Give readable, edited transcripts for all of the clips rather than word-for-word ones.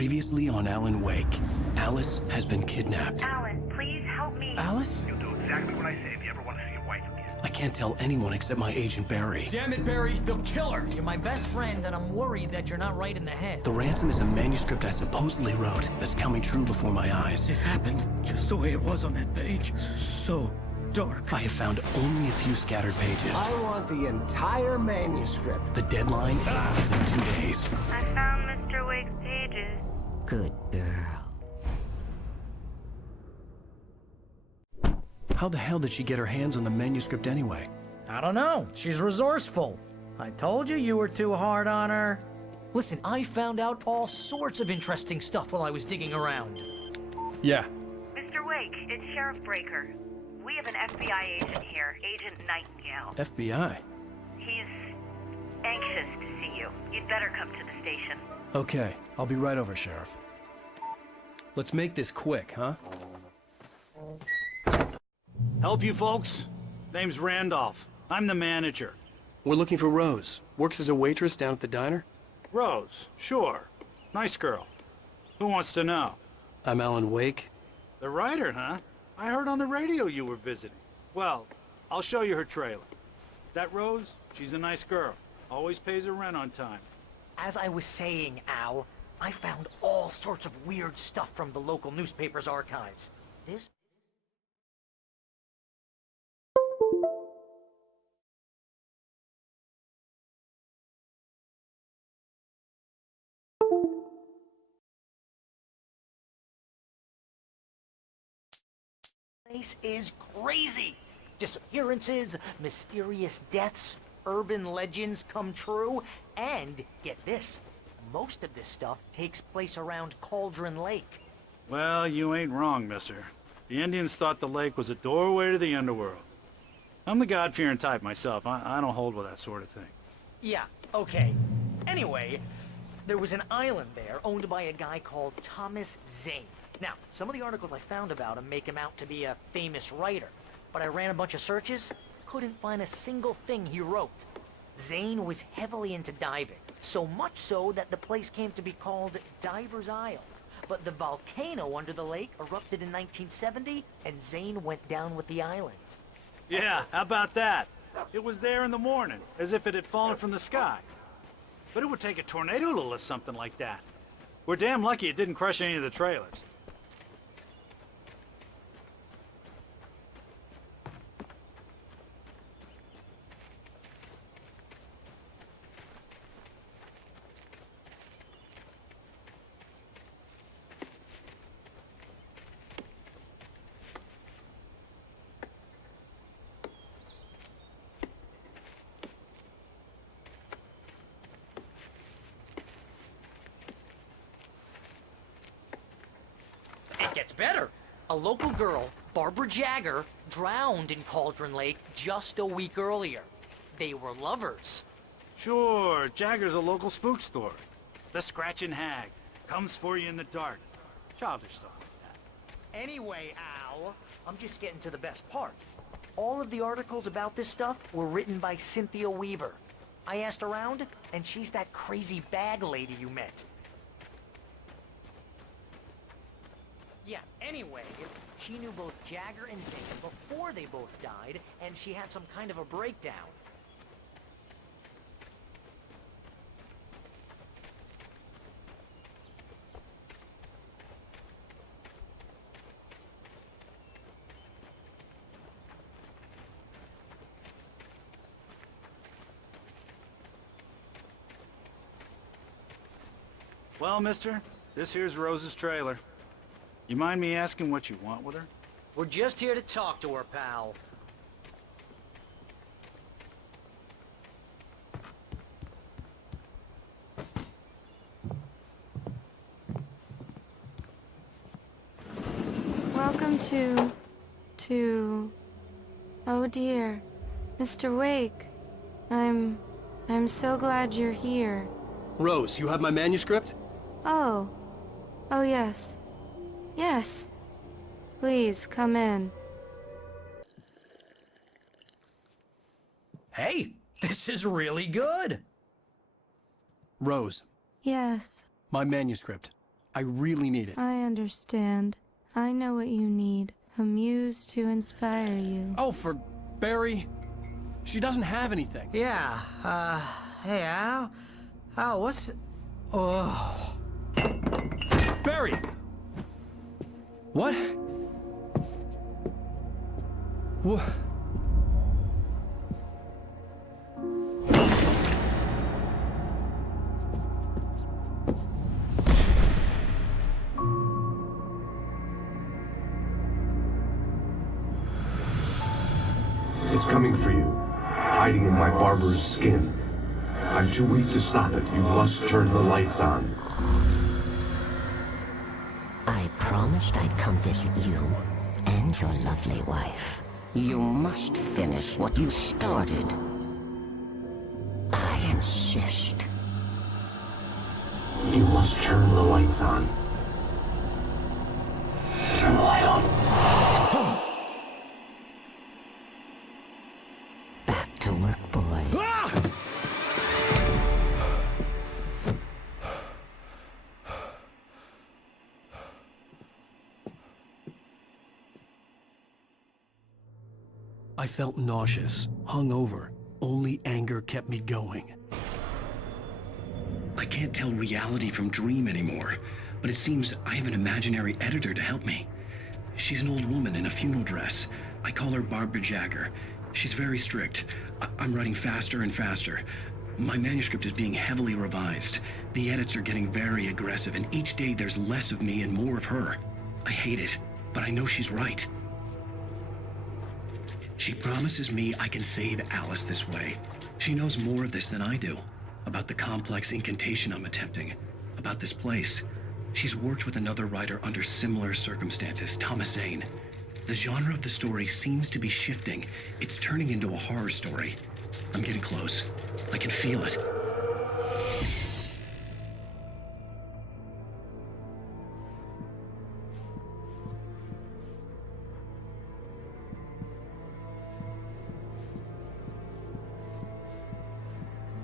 Previously on Alan Wake, Alice has been kidnapped. Alan, please help me. Alice? You'll do exactly what I say if you ever want to see your wife again. I can't tell anyone except my agent Barry. Damn it, Barry, they'll kill her! You're my best friend, and I'm worried that you're not right in the head. The ransom is a manuscript I supposedly wrote that's coming true before my eyes. It happened just the way it was on that page. So dark. I have found only a few scattered pages. I want the entire manuscript. The deadline is in 2 days. I found Mr. Wake's pages. Good girl. How the hell did she get her hands on the manuscript anyway? I don't know. She's resourceful. I told you you were too hard on her. Listen, I found out all sorts of interesting stuff while I was digging around. Yeah. Mr. Wake, it's Sheriff Breaker. We have an FBI agent here, Agent Nightingale. FBI? He's anxious to see you. You'd better come to the station. Okay, I'll be right over, Sheriff. Let's make this quick, huh? Help you folks? Name's Randolph. I'm the manager. We're looking for Rose. Works as a waitress down at the diner. Rose, sure. Nice girl. Who wants to know? I'm Alan Wake. The writer, huh? I heard on the radio you were visiting. Well, I'll show you her trailer. That Rose, she's a nice girl. Always pays her rent on time. As I was saying, Al, I found all sorts of weird stuff from the local newspaper's archives. This... place is crazy. Disappearances, mysterious deaths, urban legends come true, and get this, most of this stuff takes place around Cauldron Lake. Well, you ain't wrong, mister. The Indians thought the lake was a doorway to the underworld. I'm the God-fearing type myself. I don't hold with that sort of thing. Yeah, okay. Anyway, there was an island there owned by a guy called Thomas Zane. Now, some of the articles I found about him make him out to be a famous writer, but I ran a bunch of searches, couldn't find a single thing he wrote. Zane was heavily into diving, so much so that the place came to be called Diver's Isle. But the volcano under the lake erupted in 1970, and Zane went down with the island. Yeah, how about that? It was there in the morning, as if it had fallen from the sky. But it would take a tornado to lift something like that. We're damn lucky it didn't crush any of the trailers. It gets better. A local girl, Barbara Jagger, drowned in Cauldron Lake just a week earlier. They were lovers. Sure, Jagger's a local spook story. The Scratching Hag comes for you in the dark. Childish stuff like that. Anyway, Al, I'm just getting to the best part. All of the articles about this stuff were written by Cynthia Weaver. I asked around, and she's that crazy bag lady you met. Yeah, anyway, she knew both Jagger and Zane before they both died, and she had some kind of a breakdown. Well, mister, this here's Rose's trailer. You mind me asking what you want with her? We're just here to talk to her, pal. Welcome to... Oh dear. Mr. Wake. I'm so glad you're here. Rose, you have my manuscript? Oh. Oh yes. Yes. Please, come in. Hey, this is really good. Rose, Yes. my manuscript. I really need it. I understand. I know what you need. A muse to inspire you. Oh, for Barry? She doesn't have anything. Yeah, hey, Al? Al, what's... Oh... Barry! What? What? It's coming for you, hiding in my barber's skin. I'm too weak to stop it. You must turn the lights on. I promised I'd come visit you and your lovely wife. You must finish what you started. I insist. You must turn the lights on. Turn the light on. Back to work, boy. I felt nauseous, hungover. Only anger kept me going. I can't tell reality from dream anymore, but it seems I have an imaginary editor to help me. She's an old woman in a funeral dress. I call her Barbara Jagger. She's very strict. I'm writing faster and faster. My manuscript is being heavily revised. The edits are getting very aggressive, and each day there's less of me and more of her. I hate it, but I know she's right. She promises me I can save Alice this way. She knows more of this than I do. About the complex incantation I'm attempting. About this place. She's worked with another writer under similar circumstances, Thomas Zane. The genre of the story seems to be shifting. It's turning into a horror story. I'm getting close. I can feel it.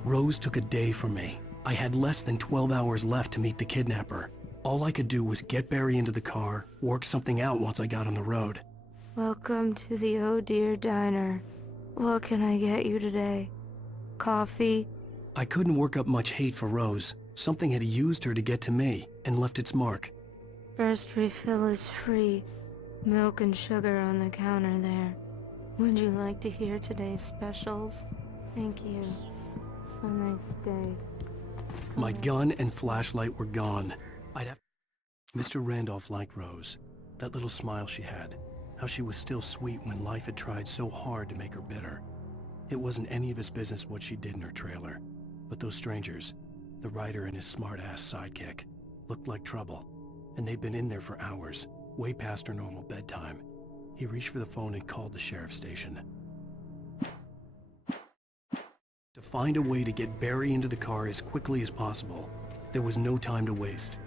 Rose took a day from me. I had less than 12 hours left to meet the kidnapper. All I could do was get Barry into the car, work something out once I got on the road. Welcome to the Oh Dear Diner. What can I get you today? Coffee? I couldn't work up much hate for Rose. Something had used her to get to me and left its mark. First refill is free. Milk and sugar on the counter there. Would you like to hear today's specials? Thank you. Have a nice day. My gun and flashlight were gone. I'd have... Mr. Randolph liked Rose. That little smile she had. How she was still sweet when life had tried so hard to make her bitter. It wasn't any of his business what she did in her trailer. But those strangers, the writer and his smart-ass sidekick, looked like trouble. And they'd been in there for hours, way past her normal bedtime. He reached for the phone and called the sheriff's station. To find a way to get Barry into the car as quickly as possible. There was no time to waste.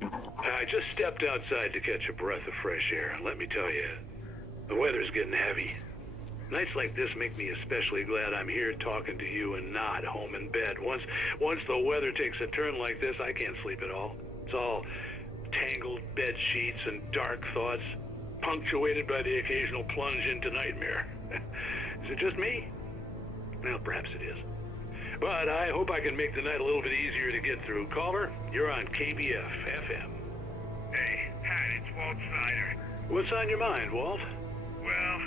I just stepped outside to catch a breath of fresh air. Let me tell you, the weather's getting heavy. Nights like this make me especially glad I'm here talking to you and not home in bed. Once the weather takes a turn like this, I can't sleep at all. It's all tangled bed sheets and dark thoughts, punctuated by the occasional plunge into nightmare. Is it just me? Well, perhaps it is. But I hope I can make the night a little bit easier to get through. Caller, you're on KBF FM. Hey, Pat, it's Walt Snyder. What's on your mind, Walt? Well,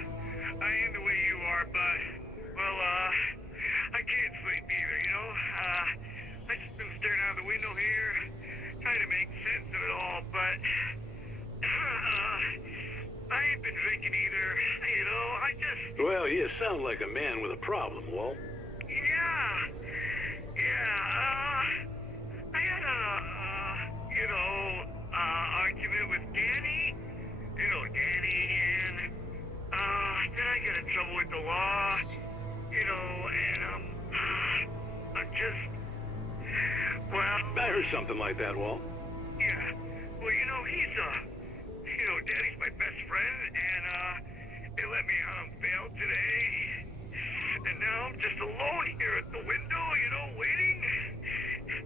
I am the way you are, but, well, I can't sleep either, you know? I just been staring out the window here, trying to make sense of it all, but, I ain't been drinking either, you know, I just... Well, you sound like a man with a problem, Walt. Yeah, I had argument with Danny, and, then I got in trouble with the law, and, I'm just, well... I heard something like that, Walt. Yeah, well, Daddy's my best friend, and, they let me out on bail today. And now I'm just alone here at the window, you know, waiting.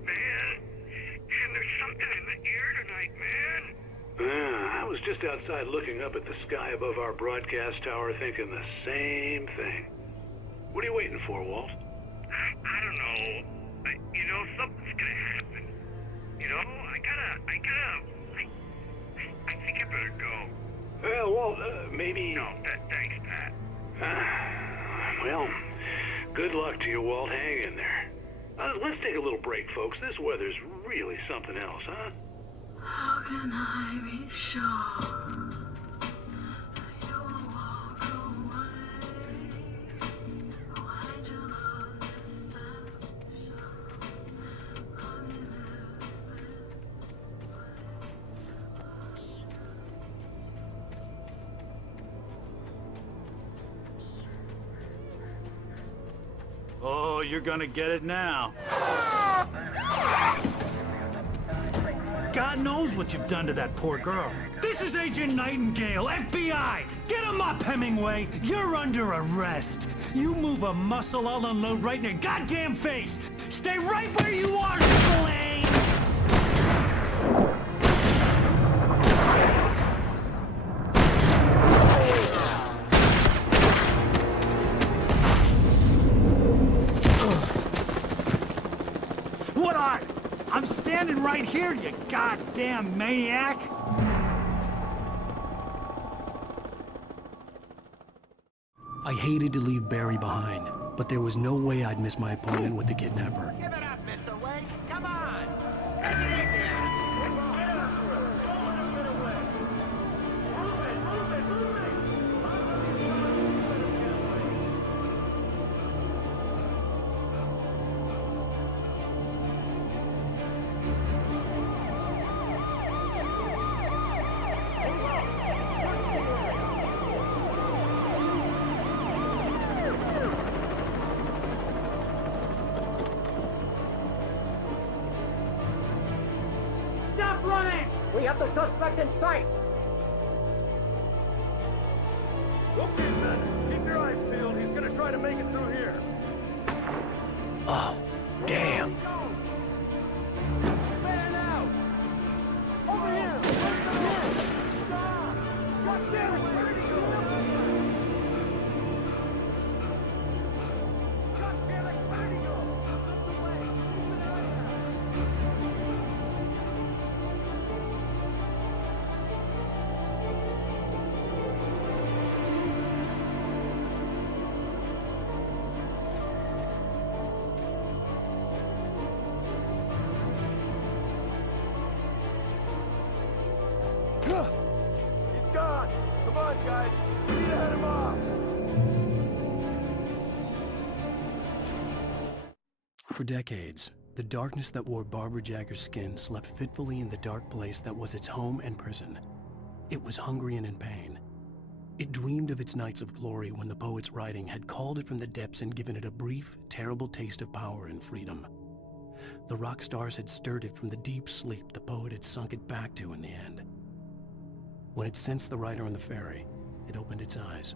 Man, and there's something in the air tonight, man. I was just outside looking up at the sky above our broadcast tower thinking the same thing. What are you waiting for, Walt? I don't know. You know, something's gonna happen. You know, I think I better go. Well, Walt, maybe... No, thanks, Pat. Well, good luck to you, Walt. Hang in there. Let's take a little break, folks. This weather's really something else, huh? How can I be sure you will walk away? Why'd you lose deception? Oh, you're gonna get it now. God knows what you've done to that poor girl. This is Agent Nightingale, FBI! Get him up, Hemingway! You're under arrest! You move a muscle, I'll unload right in your goddamn face! Stay right where you are, Spillane! What are you? I'm standing right here, you goddamn maniac! I hated to leave Barry behind, but there was no way I'd miss my appointment with the kidnapper. Give it up, Mr. Wake. Come on. Take it easy on him. Stop running! We have the suspect in sight! Okay, man. Keep your eyes peeled. He's gonna try to make it through here. Oh, damn. Man out! Over here! Stop! God damn it! Where'd he go? God damn it! Where'd he go? Out the way! Keep an eye out! He's gone. Come on, guys. We need to head him off. For decades, the darkness that wore Barbara Jagger's skin slept fitfully in the dark place that was its home and prison. It was hungry and in pain. It dreamed of its nights of glory when the poet's writing had called it from the depths and given it a brief, terrible taste of power and freedom. The rock stars had stirred it from the deep sleep the poet had sunk it back to in the end. When it sensed the writer on the ferry, it opened its eyes.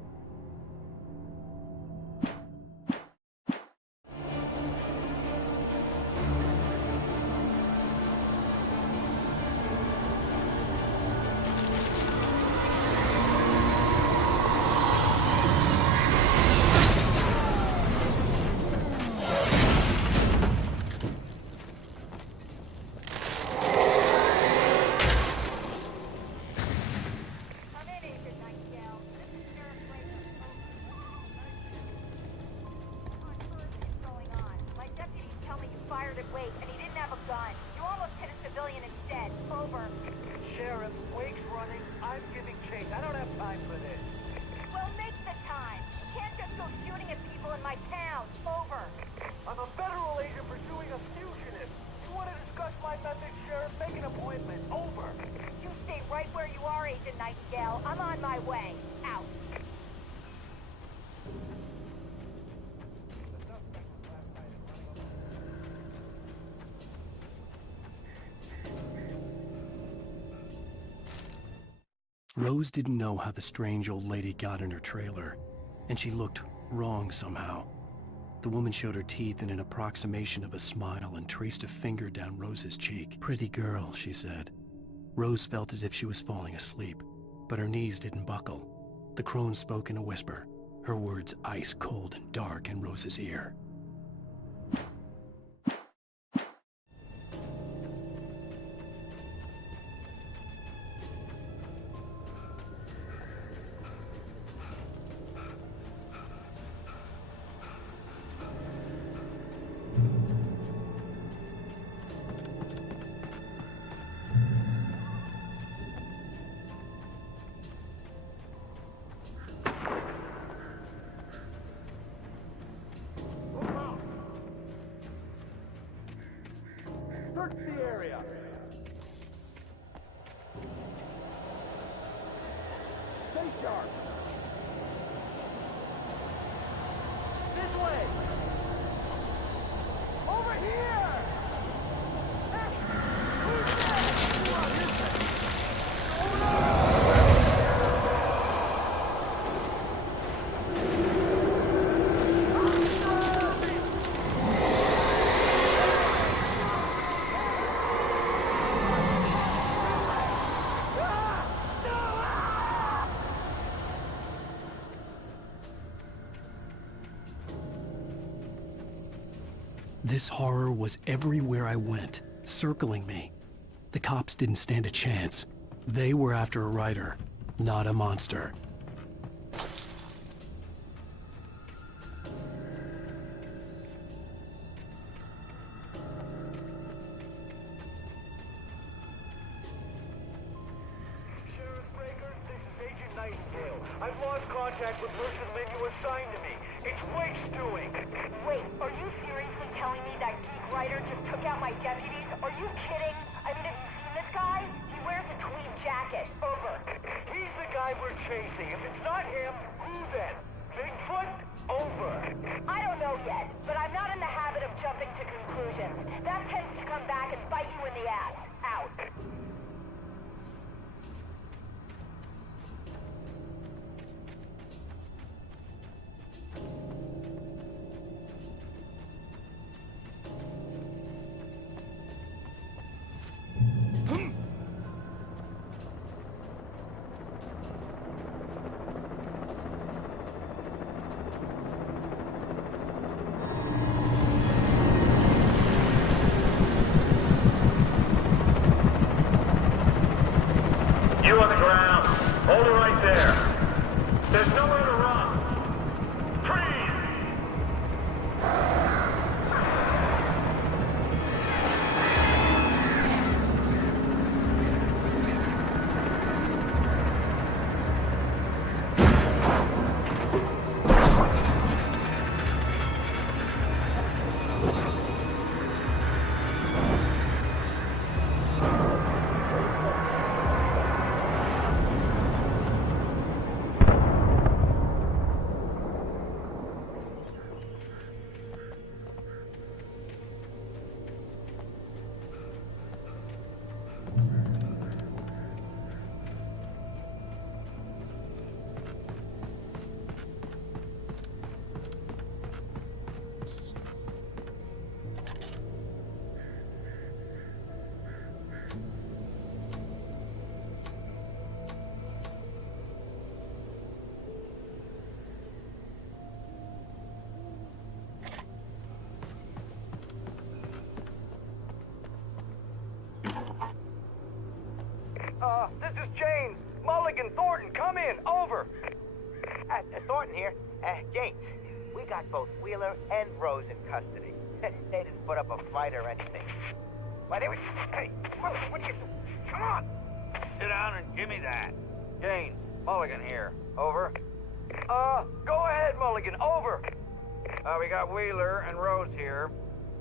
Sheriff, Wake's running. I'm giving chase. I don't have time for this. Well, make the time. You can't just go shooting at people in my town. Over. I'm a federal agent pursuing a fugitive. You want to discuss my methods, Sheriff? Make an appointment. Over. You stay right where you are, Agent Nightingale. I'm on my way. Out. Rose didn't know how the strange old lady got in her trailer, and she looked wrong somehow. The woman showed her teeth in an approximation of a smile and traced a finger down Rose's cheek. "Pretty girl," she said. Rose felt as if she was falling asleep, but her knees didn't buckle. The crone spoke in a whisper, her words ice cold and dark in Rose's ear. Search the area. Stay sharp. This way. Over here. Hey, who's that? Come on, here's that. Oh no! This horror was everywhere I went, circling me. The cops didn't stand a chance. They were after a writer, not a monster. Sheriff Breaker, this is Agent Nightingale. I've lost contact with person men you assigned to me. It's Wake's doing. Wait, are you seriously telling me that geek writer just took out my deputies? Are you kidding? I mean, have you seen this guy? He wears a tweed jacket. Over. He's the guy we're chasing. If it's not him, who then? Bigfoot? Over. I don't know yet, but I'm not in the habit of jumping to conclusions. That tends to come back and bite you in the ass. Out. You on the ground. Hold it right there. There's nowhere to run. Freeze! This is James. Mulligan, Thornton, come in. Over. Thornton here. James, we got both Wheeler and Rose in custody. They didn't put up a fight or anything. Why, they were... Hey, what are you... Come on! Sit down and give me that. James, Mulligan here. Over. Go ahead, Mulligan. Over. We got Wheeler and Rose here.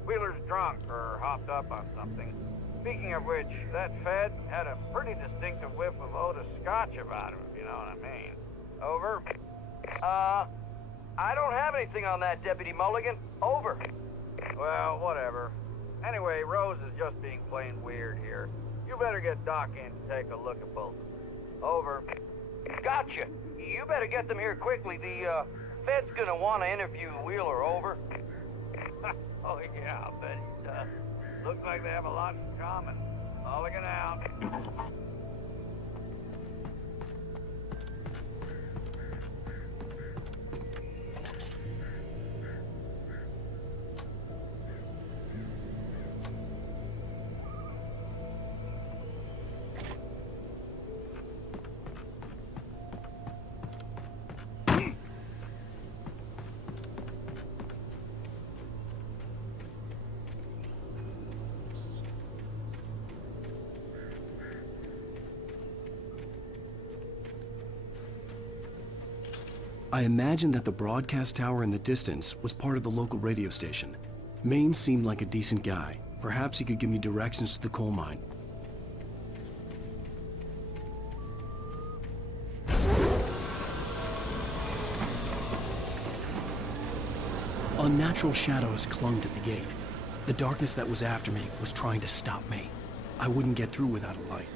Wheeler's drunk or hopped up on something. Speaking of which, that Fed had a pretty distinctive whiff of Otis Scotch about him, if you know what I mean. Over. I don't have anything on that, Deputy Mulligan. Over. Well, whatever. Anyway, Rose is just being plain weird here. You better get Doc in to take a look at both. Over. Gotcha. You better get them here quickly. The Fed's gonna want to interview Wheeler. Over. Yeah, I'll bet he does. Looks like they have a lot in common. Mulligan out. I imagined that the broadcast tower in the distance was part of the local radio station. Maine seemed like a decent guy. Perhaps he could give me directions to the coal mine. Unnatural shadows clung to the gate. The darkness that was after me was trying to stop me. I wouldn't get through without a light.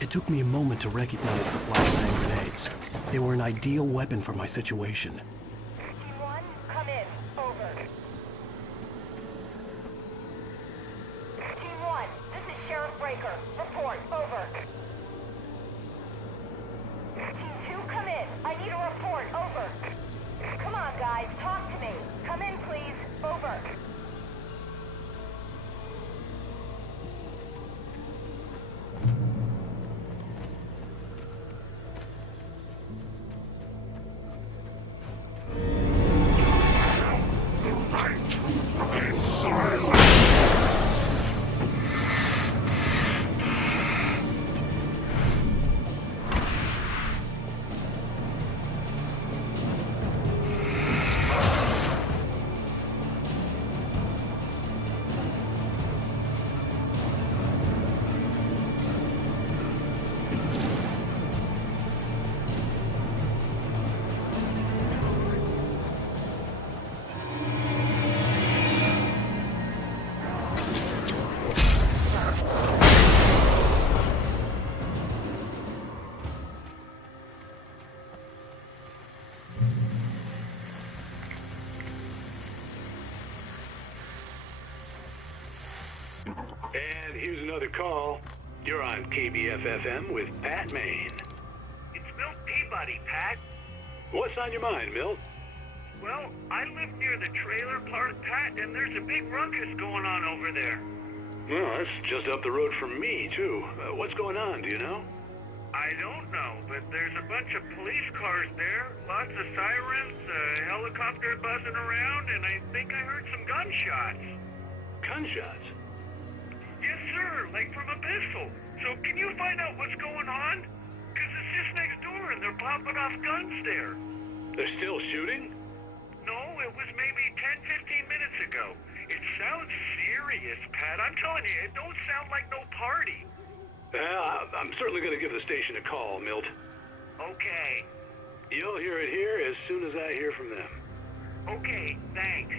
It took me a moment to recognize the flashbang grenades. They were an ideal weapon for my situation. Team 1, come in. Over. Team 1, this is Sheriff Breaker. Report. Over. Team 2, come in. I need a report. Over. Come on, guys. Talk to me. Come in, please. Over. And here's another call. You're on KBF-FM with Pat Maine. It's Milt Peabody, Pat. What's on your mind, Milt? Well, I live near the trailer park, Pat, and there's a big ruckus going on over there. Well, that's just up the road from me, too. What's going on, do you know? I don't know, but there's a bunch of police cars there, lots of sirens, a helicopter buzzing around, and I think I heard some gunshots. Gunshots? Yes, sir, like from a pistol. So can you find out what's going on? Because it's just next door and they're popping off guns there. They're still shooting? No, it was maybe 10, 15 minutes ago. It sounds serious, Pat. I'm telling you, it don't sound like no party. I'm certainly going to give the station a call, Milt. Okay. You'll hear it here as soon as I hear from them. Okay, thanks.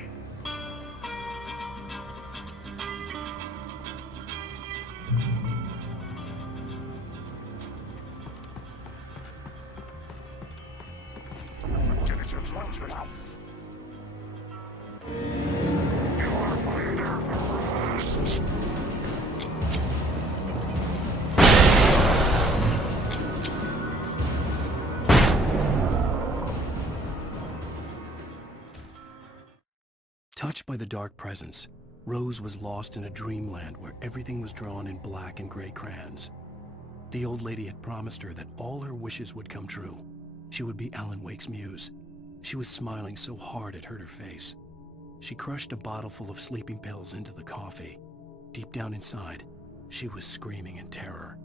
Touched by the dark presence, Rose was lost in a dreamland where everything was drawn in black and gray crayons. The old lady had promised her that all her wishes would come true. She would be Alan Wake's muse. She was smiling so hard it hurt her face. She crushed a bottle full of sleeping pills into the coffee. Deep down inside, she was screaming in terror.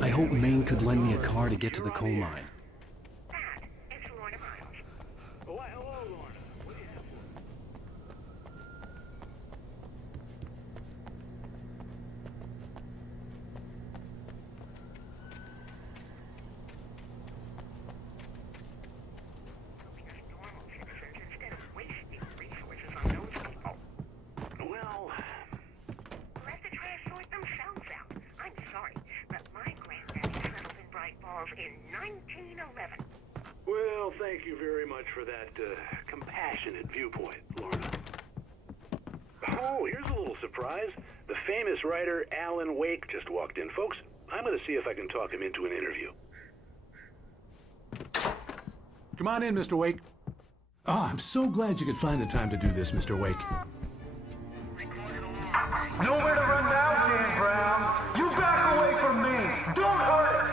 I hope Maine could lend me a car to get to the coal mine. Oh, hello, Lorna. What do you have for me? Well, Let the trash sort themselves out. I'm sorry, but my granddaddy settled in Bright Falls in 1911. well, thank you very much for that compassionate viewpoint, Lorna. Oh, here's a little surprise. The famous writer Alan Wake just walked in. Folks, I'm going to see if I can talk him into an interview. Come on in, Mr. Wake. Oh, I'm so glad you could find the time to do this, Mr. Wake. Nowhere to run now, Dan Brown. You back away from me. Don't hurt it.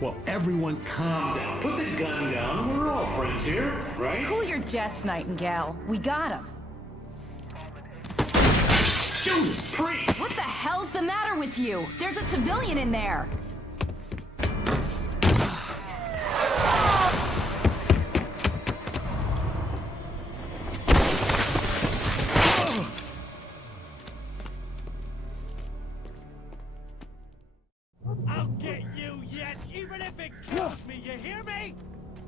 Whoa. Everyone calm down. Put the gun down. We're all friends here, right? Cool your jets, Nightingale. We got him. Judas Priest! What the hell's the matter with you? There's a civilian in there. I'll get you yet, even if it kills me, you hear me?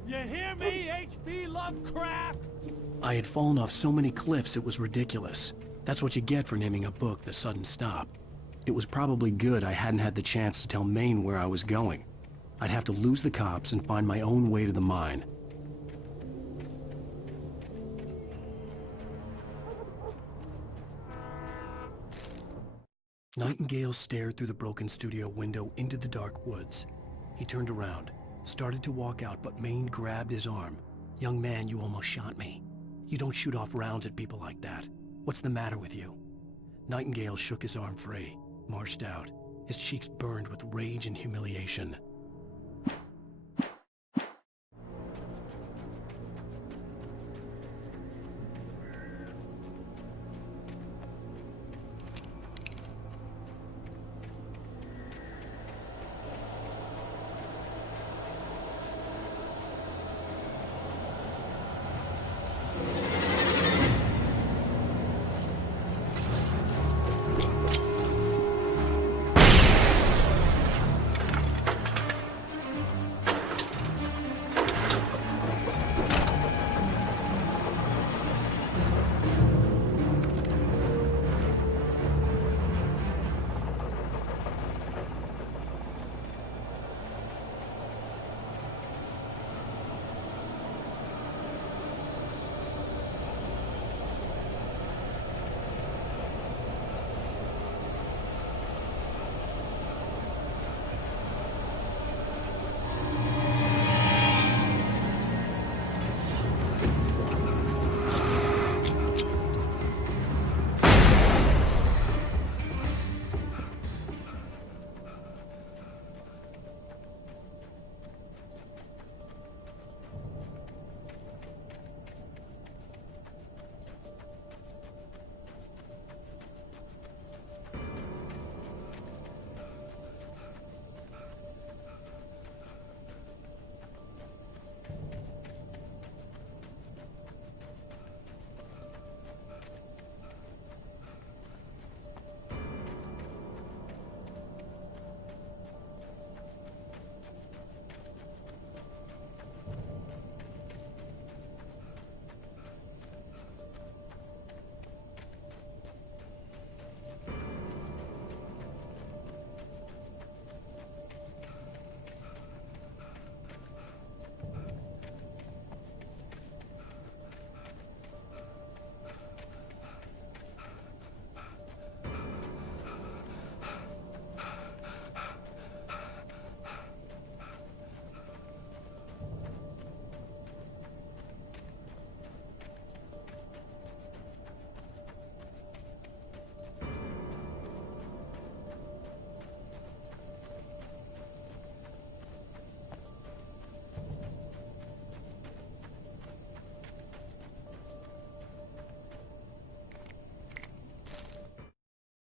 You hear me, H.P. Lovecraft? I had fallen off so many cliffs it was ridiculous. That's what you get for naming a book The Sudden Stop. It was probably good I hadn't had the chance to tell Maine where I was going. I'd have to lose the cops and find my own way to the mine. Nightingale stared through the broken studio window into the dark woods. He turned around, started to walk out, but Maine grabbed his arm. "Young man, you almost shot me. You don't shoot off rounds at people like that. What's the matter with you?" Nightingale shook his arm free, marched out. His cheeks burned with rage and humiliation.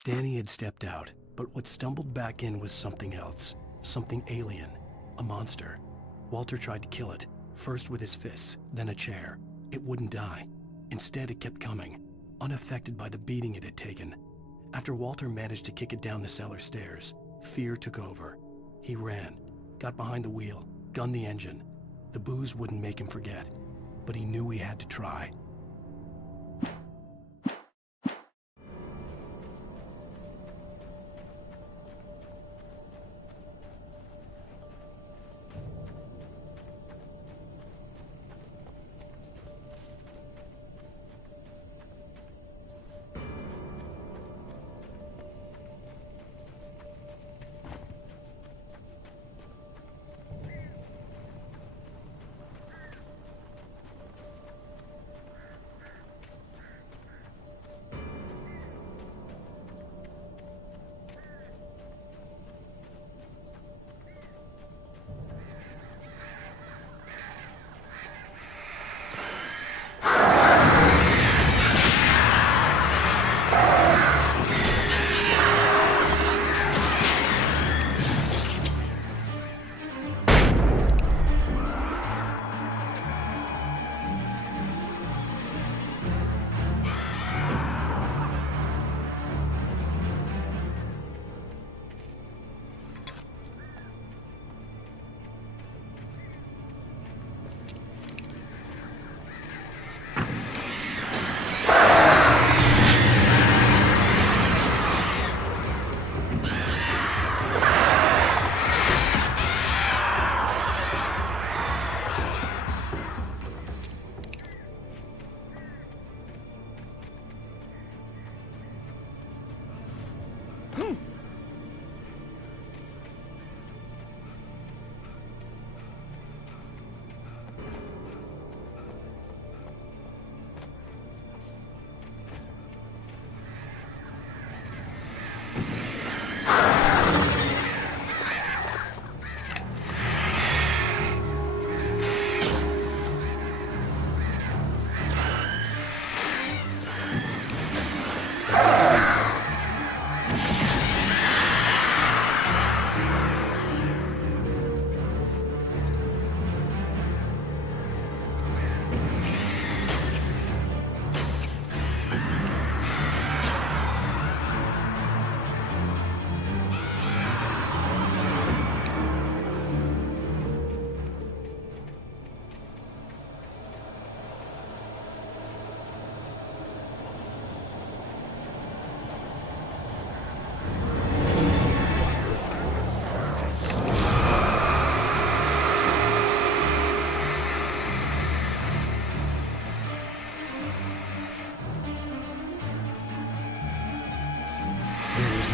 Danny had stepped out, but what stumbled back in was something else. Something alien. A monster. Walter tried to kill it, first with his fists, then a chair. It wouldn't die. Instead, it kept coming, unaffected by the beating it had taken. After Walter managed to kick it down the cellar stairs, fear took over. He ran, got behind the wheel, gunned the engine. The booze wouldn't make him forget, but he knew he had to try.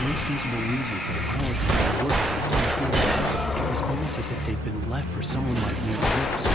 No sensible reason for the power plant to work against all four. It was almost as if they'd been left for someone like me to use.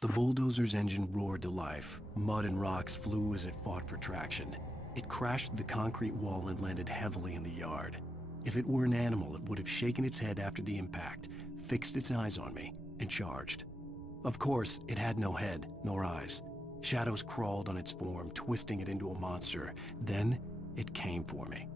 The bulldozer's engine roared to life. Mud and rocks flew as it fought for traction. It crashed the concrete wall and landed heavily in the yard. If it were an animal, it would have shaken its head after the impact, fixed its eyes on me, and charged. Of course, it had no head, nor eyes. Shadows crawled on its form, twisting it into a monster. Then, it came for me.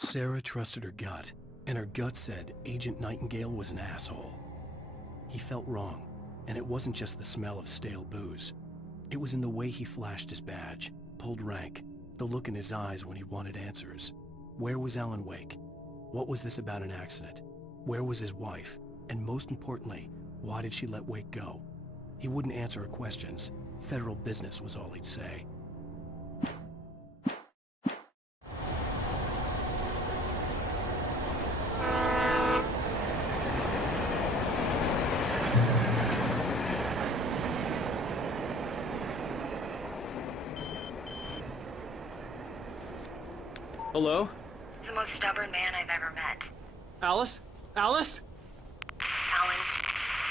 Sarah trusted her gut, and her gut said Agent Nightingale was an asshole. He felt wrong, and it wasn't just the smell of stale booze. It was in the way he flashed his badge, pulled rank, the look in his eyes when he wanted answers. Where was Alan Wake? What was this about an accident? Where was his wife? And most importantly, why did she let Wake go? He wouldn't answer her questions. Federal business was all he'd say. Hello? The most stubborn man I've ever met. Alice? Alice?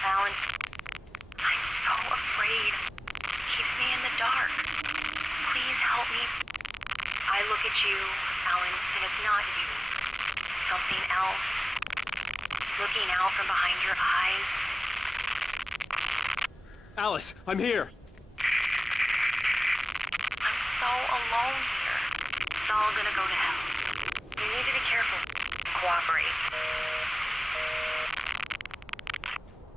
Alan, I'm so afraid. Keeps me in the dark. Please help me. I look at you, Alan, and it's not you. Something else. Looking out from behind your eyes. Alice, I'm here. I'm so alone here. It's all gonna go to hell. You need to be careful. Cooperate.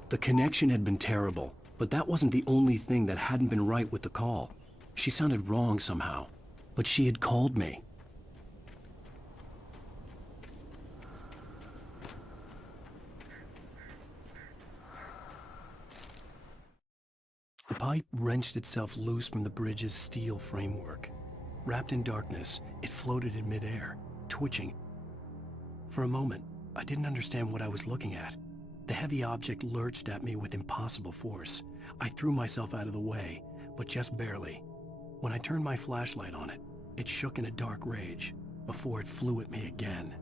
The connection had been terrible, but that wasn't the only thing that hadn't been right with the call. She sounded wrong somehow, but she had called me. The pipe wrenched itself loose from the bridge's steel framework. Wrapped in darkness, it floated in midair, twitching. For a moment, I didn't understand what I was looking at. The heavy object lurched at me with impossible force. I threw myself out of the way, but just barely. When I turned my flashlight on it, it shook in a dark rage before it flew at me again.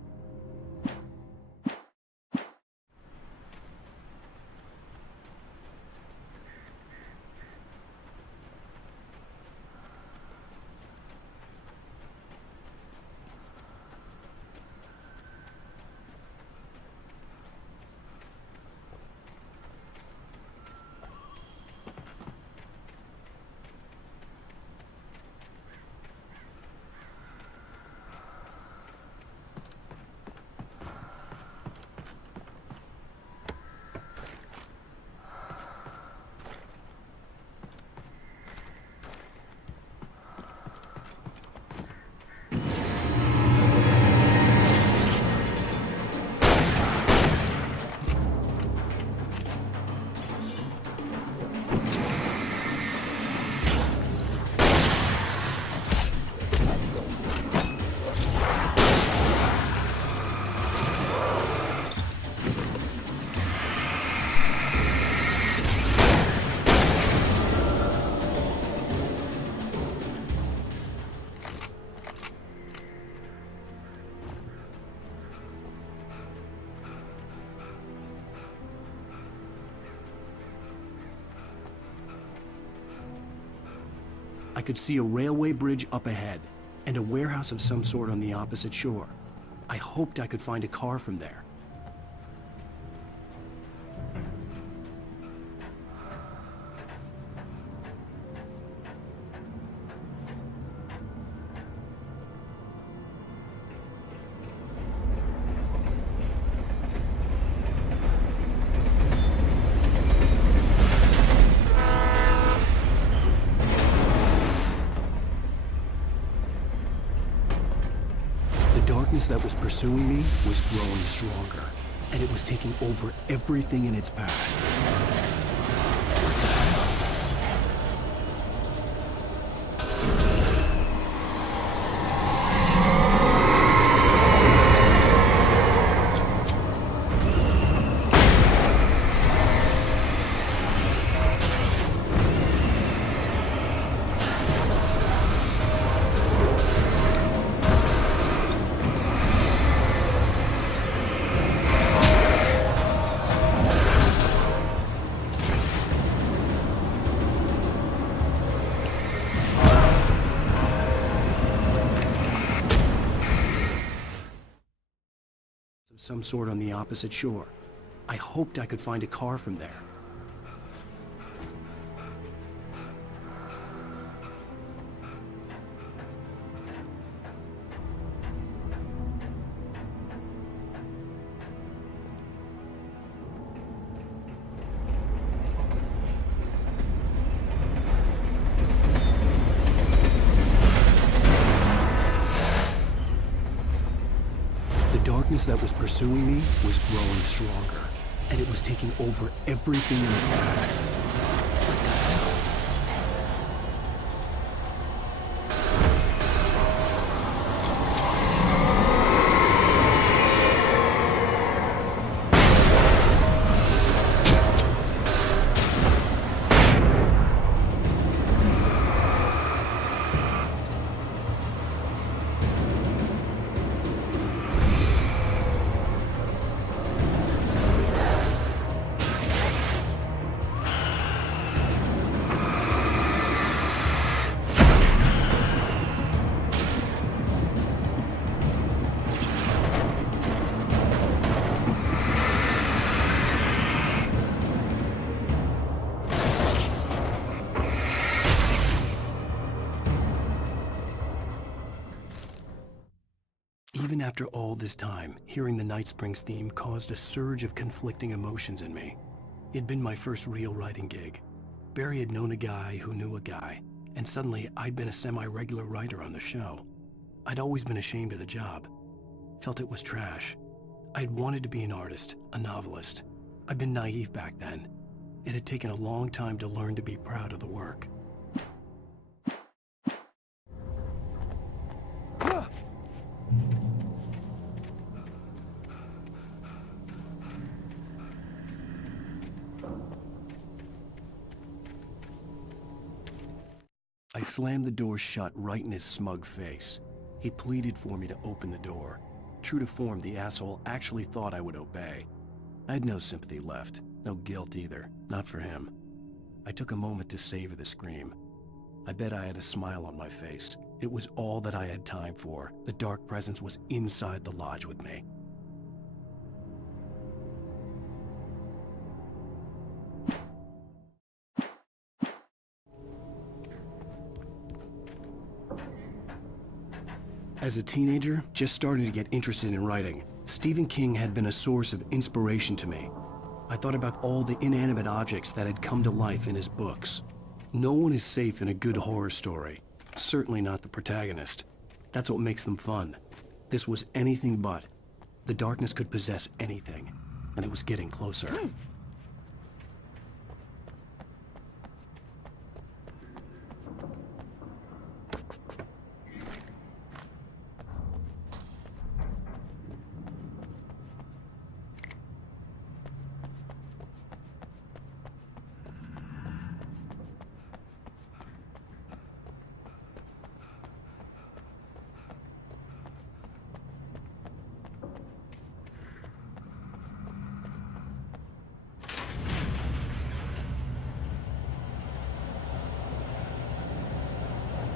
I could see a railway bridge up ahead, and a warehouse of some sort on the opposite shore. I hoped I could find a car from there. darkness that was pursuing me was growing stronger, and it was taking over everything in its path. Some sort on the opposite shore. I hoped I could find a car from there. The darkness that was pursuing me was growing stronger, and it was taking over everything in its path. Even after all this time, hearing the Night Springs theme caused a surge of conflicting emotions in me. It'd been my first real writing gig. Barry had known a guy who knew a guy, and suddenly I'd been a semi-regular writer on the show. I'd always been ashamed of the job. Felt it was trash. I'd wanted to be an artist, a novelist. I'd been naive back then. It had taken a long time to learn to be proud of the work. I slammed the door shut right in his smug face. He pleaded for me to open the door. True to form, the asshole actually thought I would obey. I had no sympathy left, no guilt either, not for him. I took a moment to savor the scream. I bet I had a smile on my face. It was all that I had time for. The dark presence was inside the lodge with me. As a teenager, just starting to get interested in writing, Stephen King had been a source of inspiration to me. I thought about all the inanimate objects that had come to life in his books. No one is safe in a good horror story. Certainly not the protagonist. That's what makes them fun. This was anything but. The darkness could possess anything, and it was getting closer.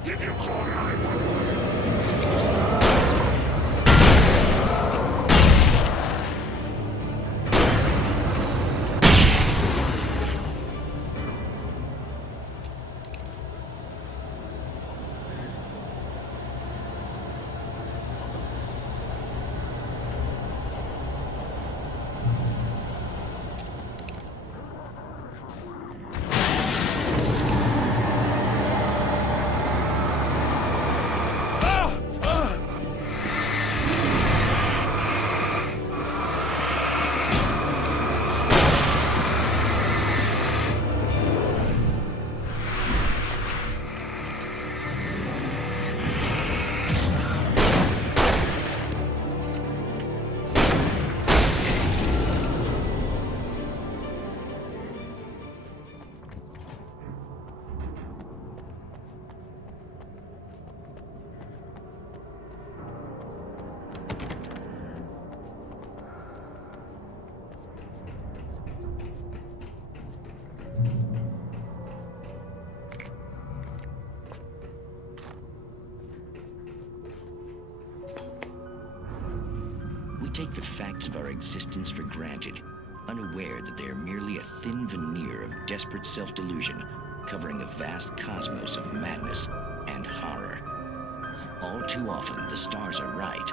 Did you call 911? take the facts of our existence for granted, unaware that they are merely a thin veneer of desperate self-delusion covering a vast cosmos of madness and horror. All too often, the stars are right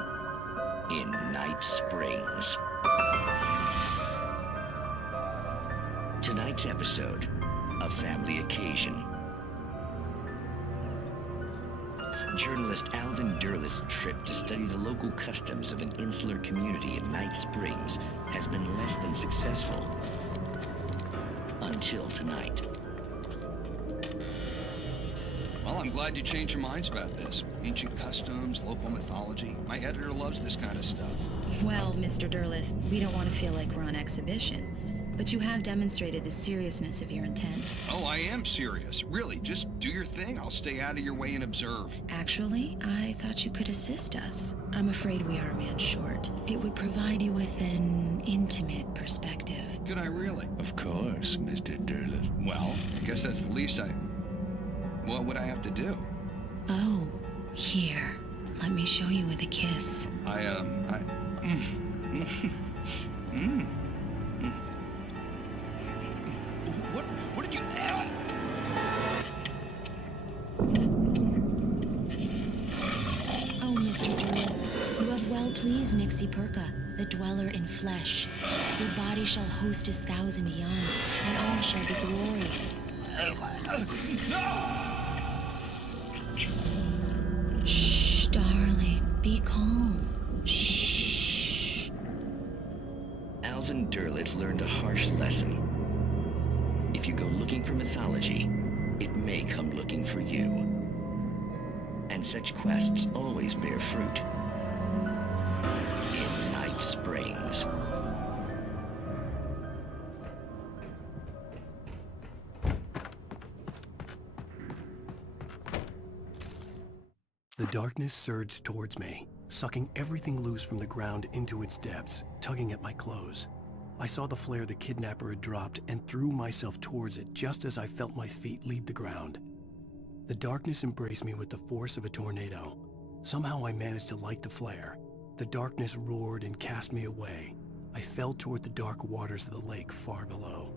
in Night Springs. Tonight's episode, a family occasion. Journalist Alvin Derleth's trip to study the local customs of an insular community in Night Springs has been less than successful. Until tonight. Well, I'm glad you changed your minds about this. Ancient customs, local mythology. My editor loves this kind of stuff. Well, Mr. Derleth, we don't want to feel like we're on exhibition. But you have demonstrated the seriousness of your intent. Oh, I am serious. Really, just do your thing. I'll stay out of your way and observe. Actually, I thought you could assist us. I'm afraid we are a man short. It would provide you with an intimate perspective. Could I really? Of course, Mr. Derleth. Well, I guess that's the least what would I have to do? Oh, here. Let me show you with a kiss. What did you add? Oh, Mr. Derleth, you have well pleased Nixie Perka, the dweller in flesh. Your body shall host his 1,000 young, and all shall be glory. Shh, darling, be calm. Shh. Alvin Derleth learned a harsh lesson. If you go looking for mythology, it may come looking for you. And such quests always bear fruit. In Night Springs. The darkness surged towards me, sucking everything loose from the ground into its depths, tugging at my clothes. I saw the flare the kidnapper had dropped and threw myself towards it just as I felt my feet leave the ground. The darkness embraced me with the force of a tornado. Somehow I managed to light the flare. The darkness roared and cast me away. I fell toward the dark waters of the lake far below.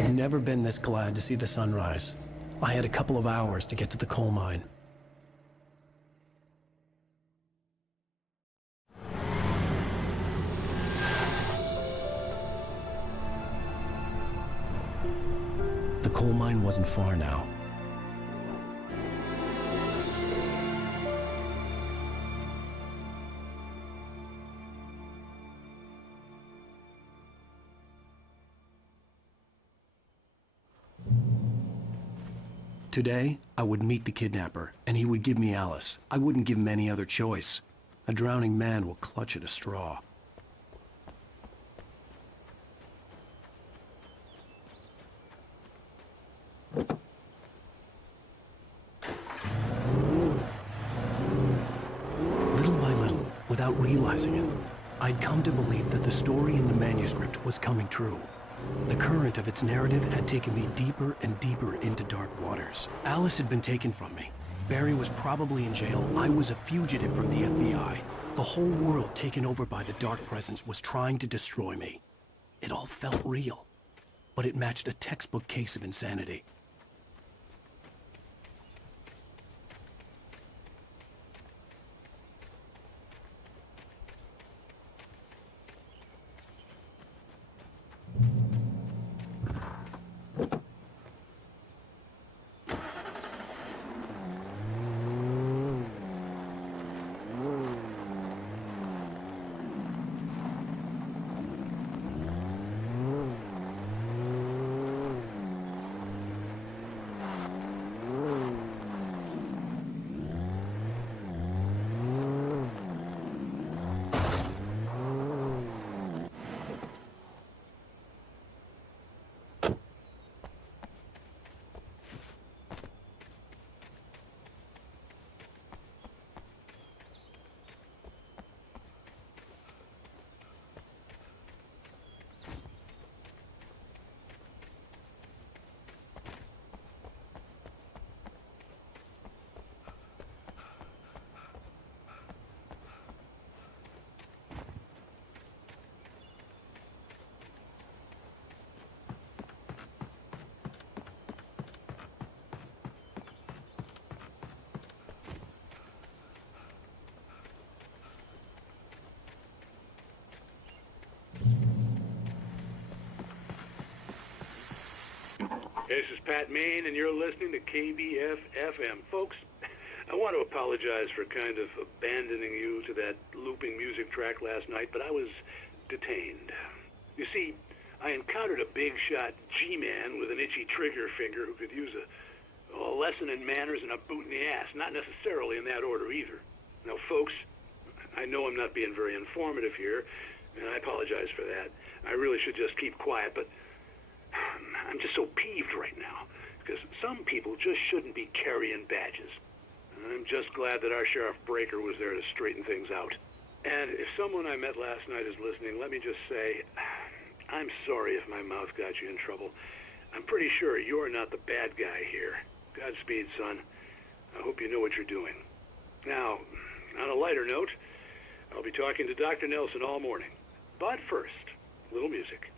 had never been this glad to see the sunrise. I had a couple of hours to get to the coal mine. The coal mine wasn't far now. Today, I would meet the kidnapper, and he would give me Alice. I wouldn't give him any other choice. A drowning man will clutch at a straw. Little by little, without realizing it, I'd come to believe that the story in the manuscript was coming true. The current of its narrative had taken me deeper and deeper into dark waters. Alice had been taken from me. Barry was probably in jail. I was a fugitive from the FBI. The whole world taken over by the dark presence was trying to destroy me. It all felt real, but it matched a textbook case of insanity. This is Pat Maine, and you're listening to KBF-FM. Folks, I want to apologize for kind of abandoning you to that looping music track last night, but I was detained. You see, I encountered a big-shot G-man with an itchy trigger finger who could use a lesson in manners and a boot in the ass, not necessarily in that order either. Now, folks, I know I'm not being very informative here, and I apologize for that. I really should just keep quiet, but I'm just so peeved right now, because some people just shouldn't be carrying badges. And I'm just glad that our Sheriff Breaker was there to straighten things out. And if someone I met last night is listening, let me just say, I'm sorry if my mouth got you in trouble. I'm pretty sure you're not the bad guy here. Godspeed, son. I hope you know what you're doing. Now, on a lighter note, I'll be talking to Dr. Nelson all morning. But first, a little music.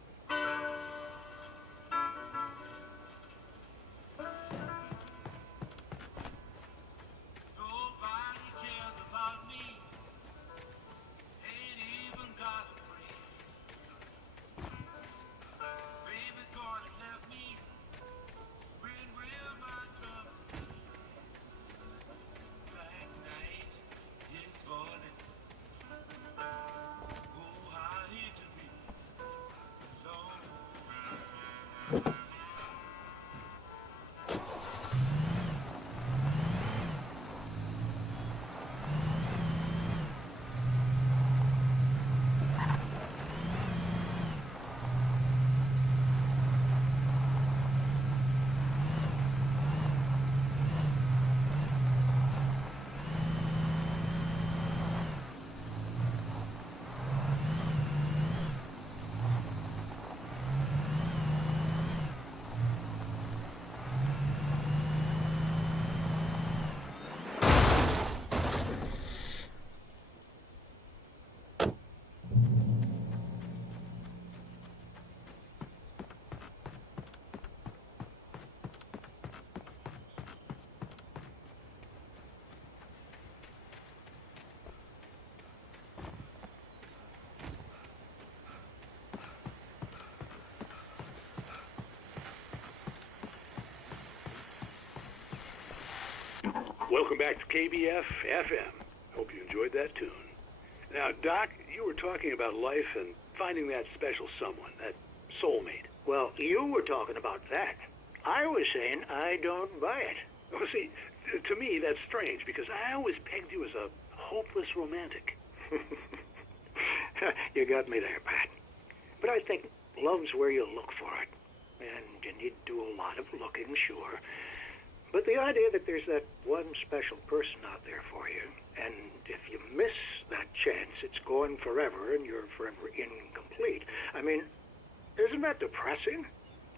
Welcome back to KBF FM. Hope you enjoyed that tune. Now, Doc, you were talking about life and finding that special someone, that soulmate. Well, you were talking about that. I was saying I don't buy it. Oh, see, to me, that's strange, because I always pegged you as a hopeless romantic. You got me there, Pat. But I think love's where you look for it. And you need to do a lot of looking, sure. But the idea that there's that one special person out there for you, and if you miss that chance, it's gone forever, and you're forever incomplete. I mean, isn't that depressing?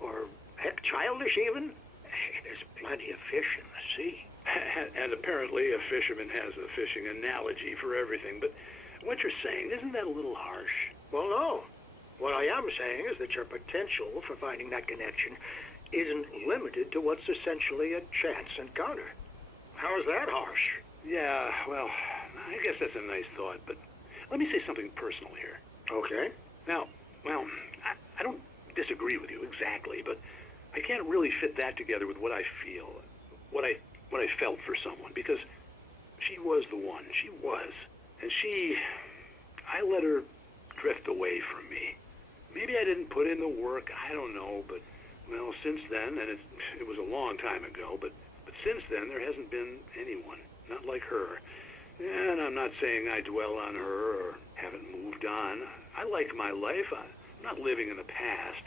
Or, heck, childish even? Hey, there's plenty of fish in the sea. And apparently a fisherman has a fishing analogy for everything, but what you're saying, isn't that a little harsh? Well, no. What I am saying is that your potential for finding that connection isn't limited to what's essentially a chance encounter. How is that harsh? Yeah, well, I guess that's a nice thought, but let me say something personal here. Okay. Now, well, I don't disagree with you exactly, but I can't really fit that together with what I feel, what I felt for someone, because she was the one. She was. And I let her drift away from me. Maybe I didn't put in the work, I don't know, but, well, since then, and it was a long time ago, but since then, there hasn't been anyone, not like her. And I'm not saying I dwell on her or haven't moved on. I like my life. I'm not living in the past,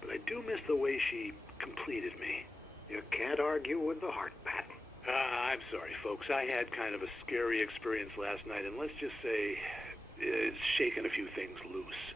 but I do miss the way she completed me. You can't argue with the heart, Pat. I'm sorry, folks. I had kind of a scary experience last night, and let's just say it's shaken a few things loose.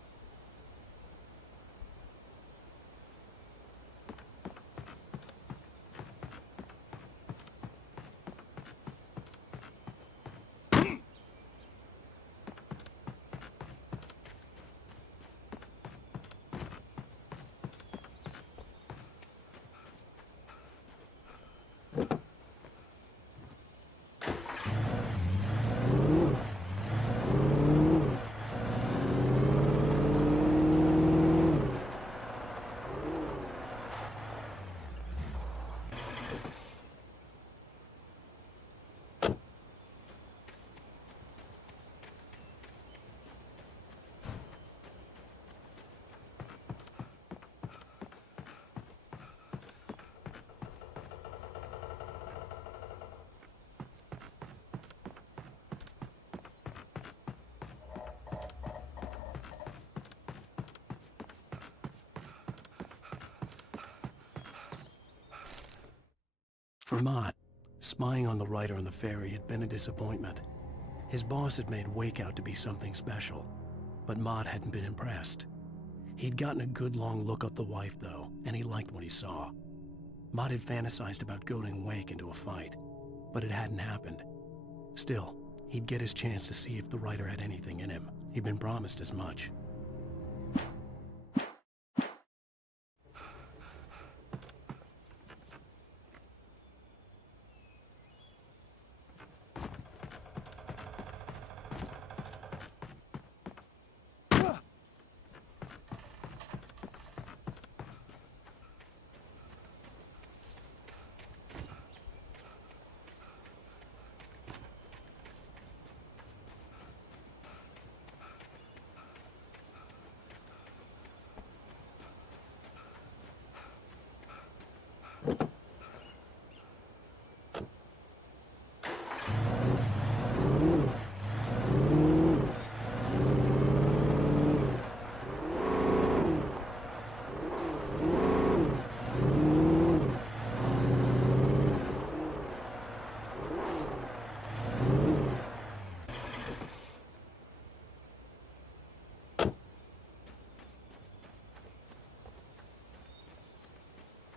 For Mott, spying on the writer on the ferry had been a disappointment. His boss had made Wake out to be something special, but Mott hadn't been impressed. He'd gotten a good long look at the wife, though, and he liked what he saw. Mott had fantasized about goading Wake into a fight, but it hadn't happened. Still, he'd get his chance to see if the writer had anything in him. He'd been promised as much.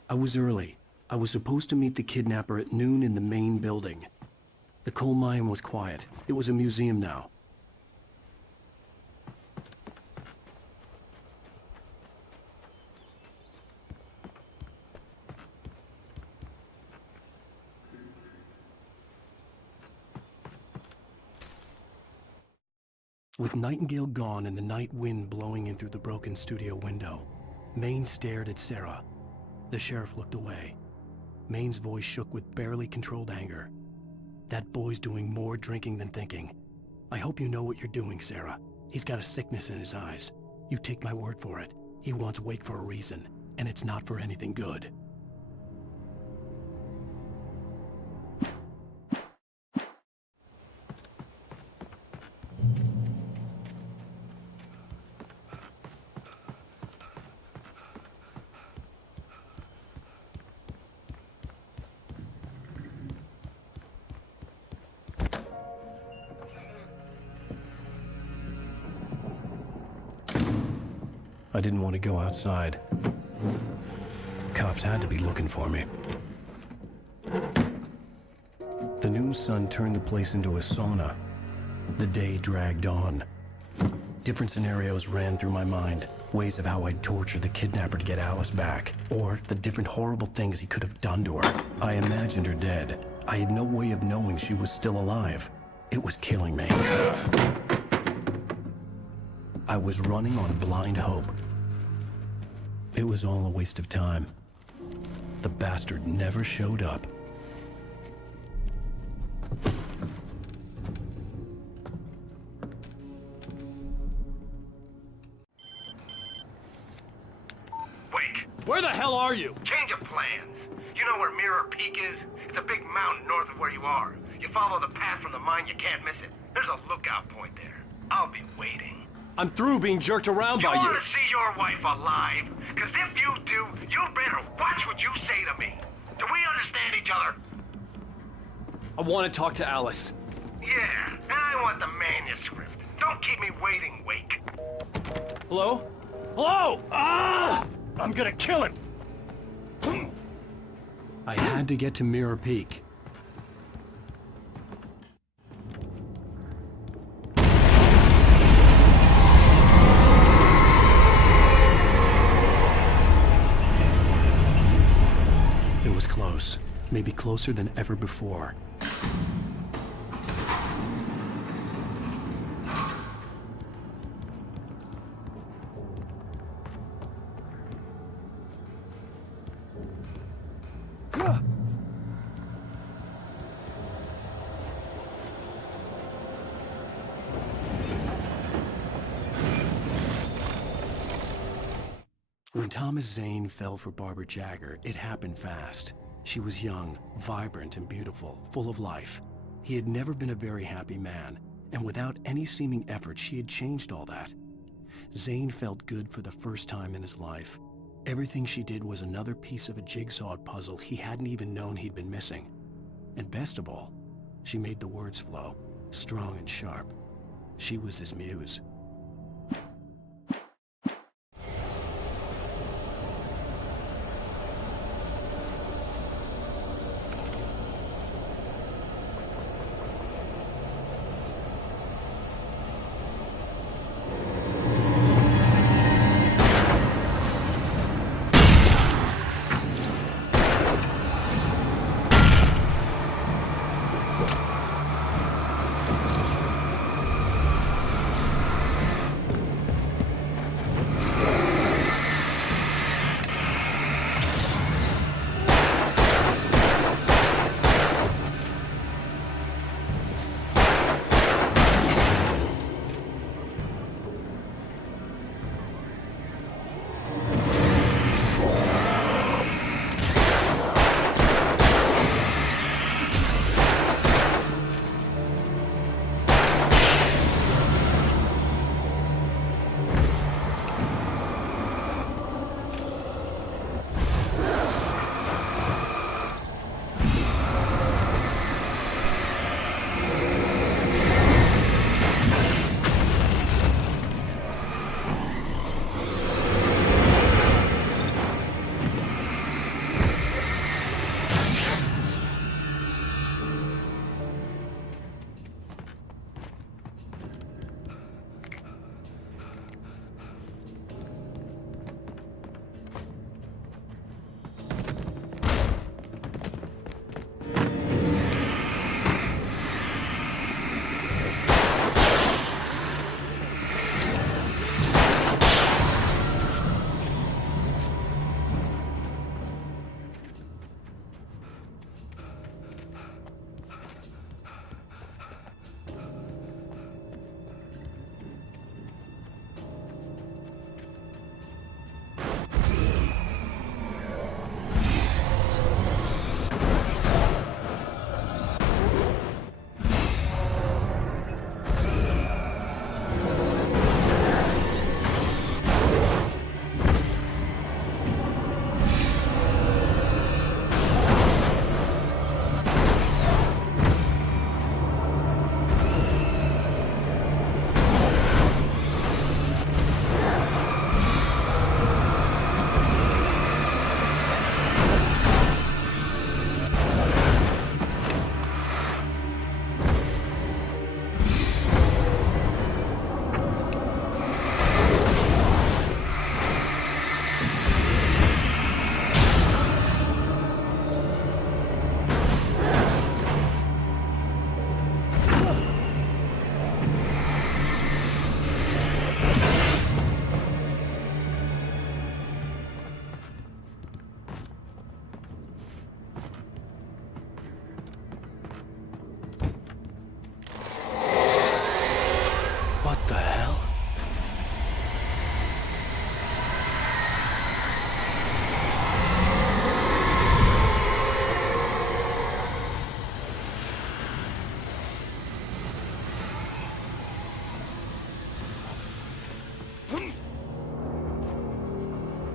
I was early. I was supposed to meet the kidnapper at noon in the main building. The coal mine was quiet. It was a museum now. With Nightingale gone and the night wind blowing in through the broken studio window, Maine stared at Sarah. The sheriff looked away. Maine's voice shook with barely controlled anger. That boy's doing more drinking than thinking. I hope you know what you're doing, Sarah. He's got a sickness in his eyes. You take my word for it. He wants Wake for a reason, and it's not for anything good. I didn't want to go outside. Cops had to be looking for me. The noon sun turned the place into a sauna. The day dragged on. Different scenarios ran through my mind. Ways of how I'd torture the kidnapper to get Alice back. Or the different horrible things he could have done to her. I imagined her dead. I had no way of knowing she was still alive. It was killing me. I was running on blind hope. It was all a waste of time. The bastard never showed up. Wake! Where the hell are you? Change of plans. You know where Mirror Peak is? It's a big mountain north of where you are. You follow the path from the mine, you can't miss it. There's a lookout point there. I'll be waiting. I'm through being jerked around by You you. want to see your wife alive? Because if you do, you better watch what you say to me. Do we understand each other? I want to talk to Alice. Yeah, and I want the manuscript. Don't keep me waiting, Wake. Hello? Hello! Ah! I'm gonna kill him! I had to get to Mirror Peak. It was close. Maybe closer than ever before. When Thomas Zane fell for Barbara Jagger, it happened fast. She was young, vibrant, and beautiful, full of life. He had never been a very happy man, and without any seeming effort, she had changed all that. Zane felt good for the first time in his life. Everything she did was another piece of a jigsaw puzzle he hadn't even known he'd been missing. And best of all, she made the words flow, strong and sharp. She was his muse.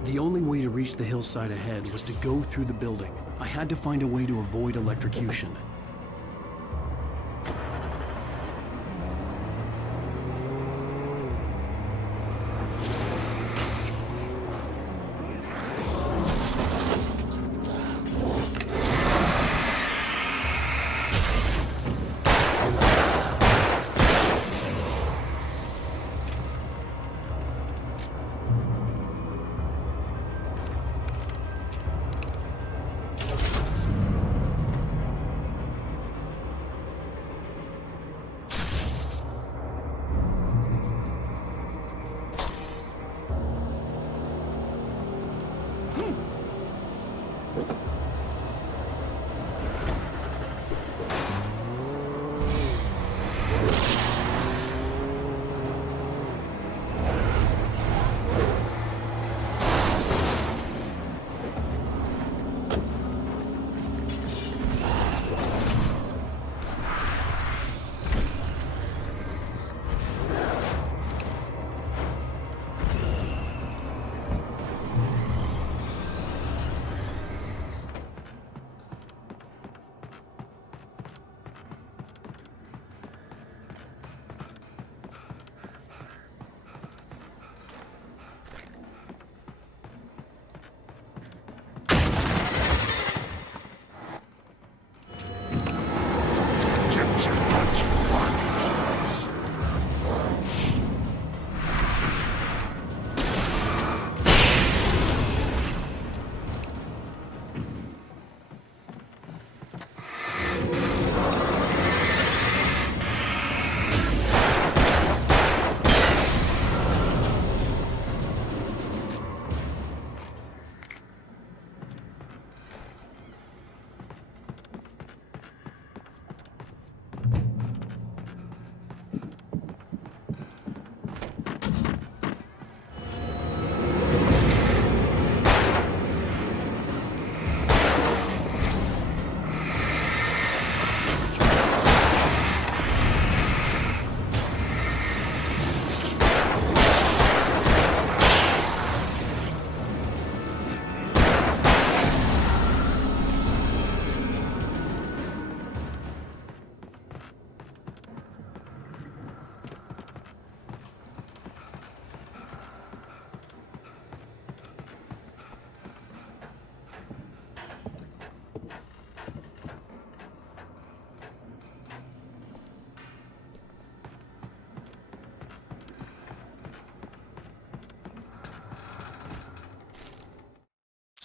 The only way to reach the hillside ahead was to go through the building. I had to find a way to avoid electrocution.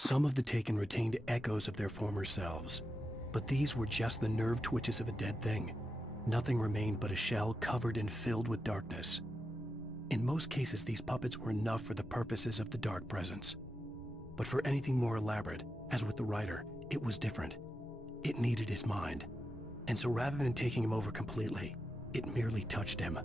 Some of the Taken retained echoes of their former selves, but these were just the nerve twitches of a dead thing. Nothing remained but a shell covered and filled with darkness. In most cases, these puppets were enough for the purposes of the Dark Presence. But for anything more elaborate, as with the writer, it was different. It needed his mind. And so rather than taking him over completely, it merely touched him.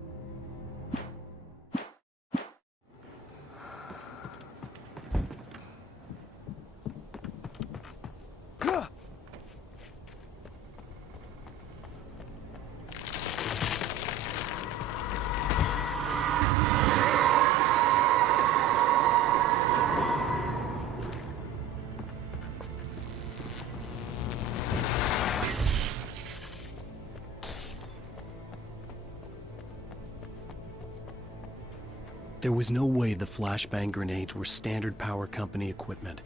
There was no way the flashbang grenades were standard power company equipment.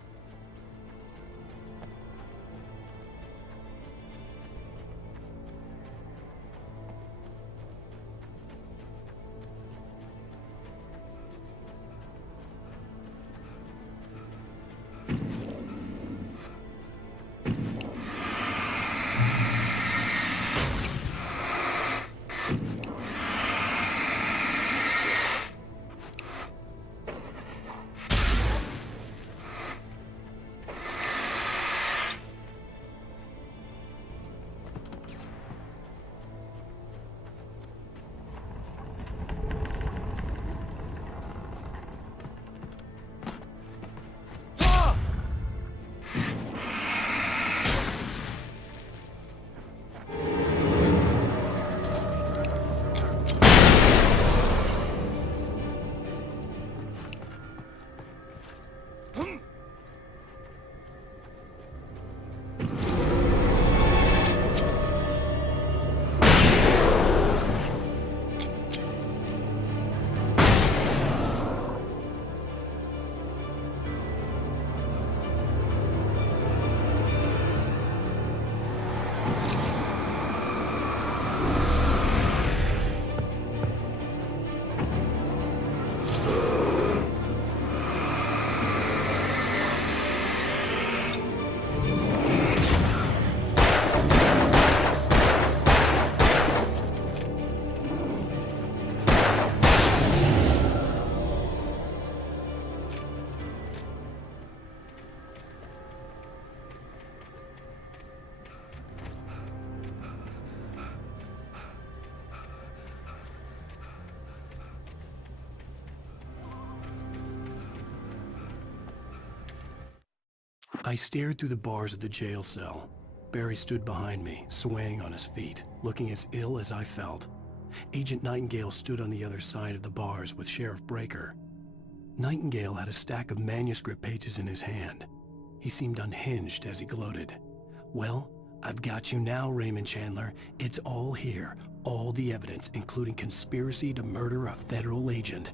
I stared through the bars of the jail cell. Barry stood behind me, swaying on his feet, looking as ill as I felt. Agent Nightingale stood on the other side of the bars with Sheriff Breaker. Nightingale had a stack of manuscript pages in his hand. He seemed unhinged as he gloated. "Well, I've got you now, Raymond Chandler. It's all here. All the evidence, including conspiracy to murder a federal agent."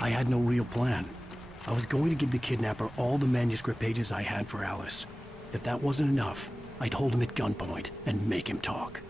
I had no real plan. I was going to give the kidnapper all the manuscript pages I had for Alice. If that wasn't enough, I'd hold him at gunpoint and make him talk.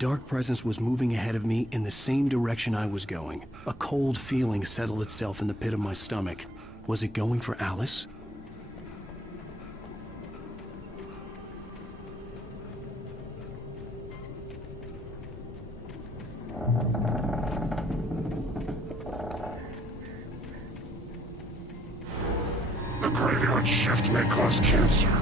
dark presence was moving ahead of me in the same direction I was going. A cold feeling settled itself in the pit of my stomach. Was it going for Alice? The graveyard shift may cause cancer.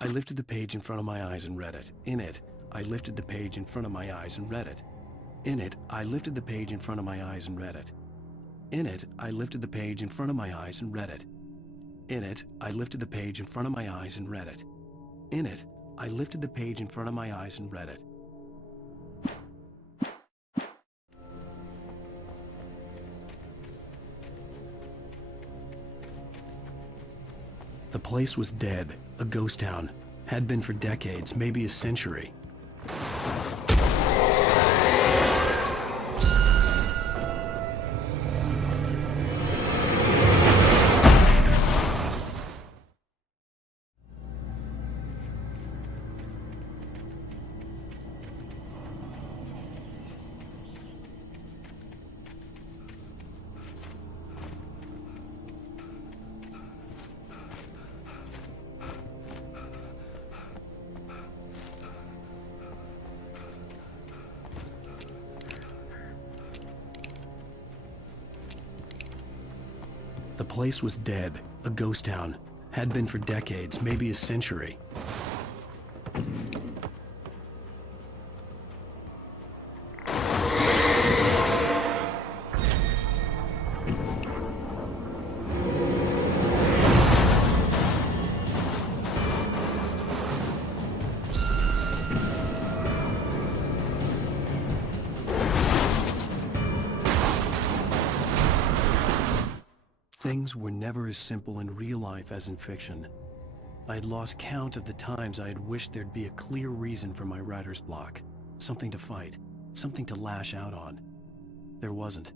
I lifted the page in front of my eyes and read it. In it, I lifted the page in front of my eyes and read it. In it, I lifted the page in front of my eyes and read it. In it, I lifted the page in front of my eyes and read it. In it, I lifted the page in front of my eyes and read it. In it, I lifted the page in front of my eyes and read it. The place was dead, a ghost town. Had been for decades, maybe a century. The place was dead, a ghost town. Had been for decades, maybe a century. Things were never as simple in real life as in fiction. I had lost count of the times I had wished there'd be a clear reason for my writer's block. Something to fight, something to lash out on. There wasn't.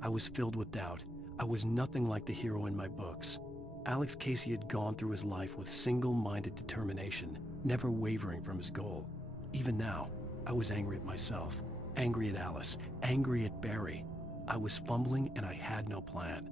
I was filled with doubt. I was nothing like the hero in my books. Alex Casey had gone through his life with single-minded determination, never wavering from his goal. Even now, I was angry at myself, angry at Alice, angry at Barry. I was fumbling and I had no plan.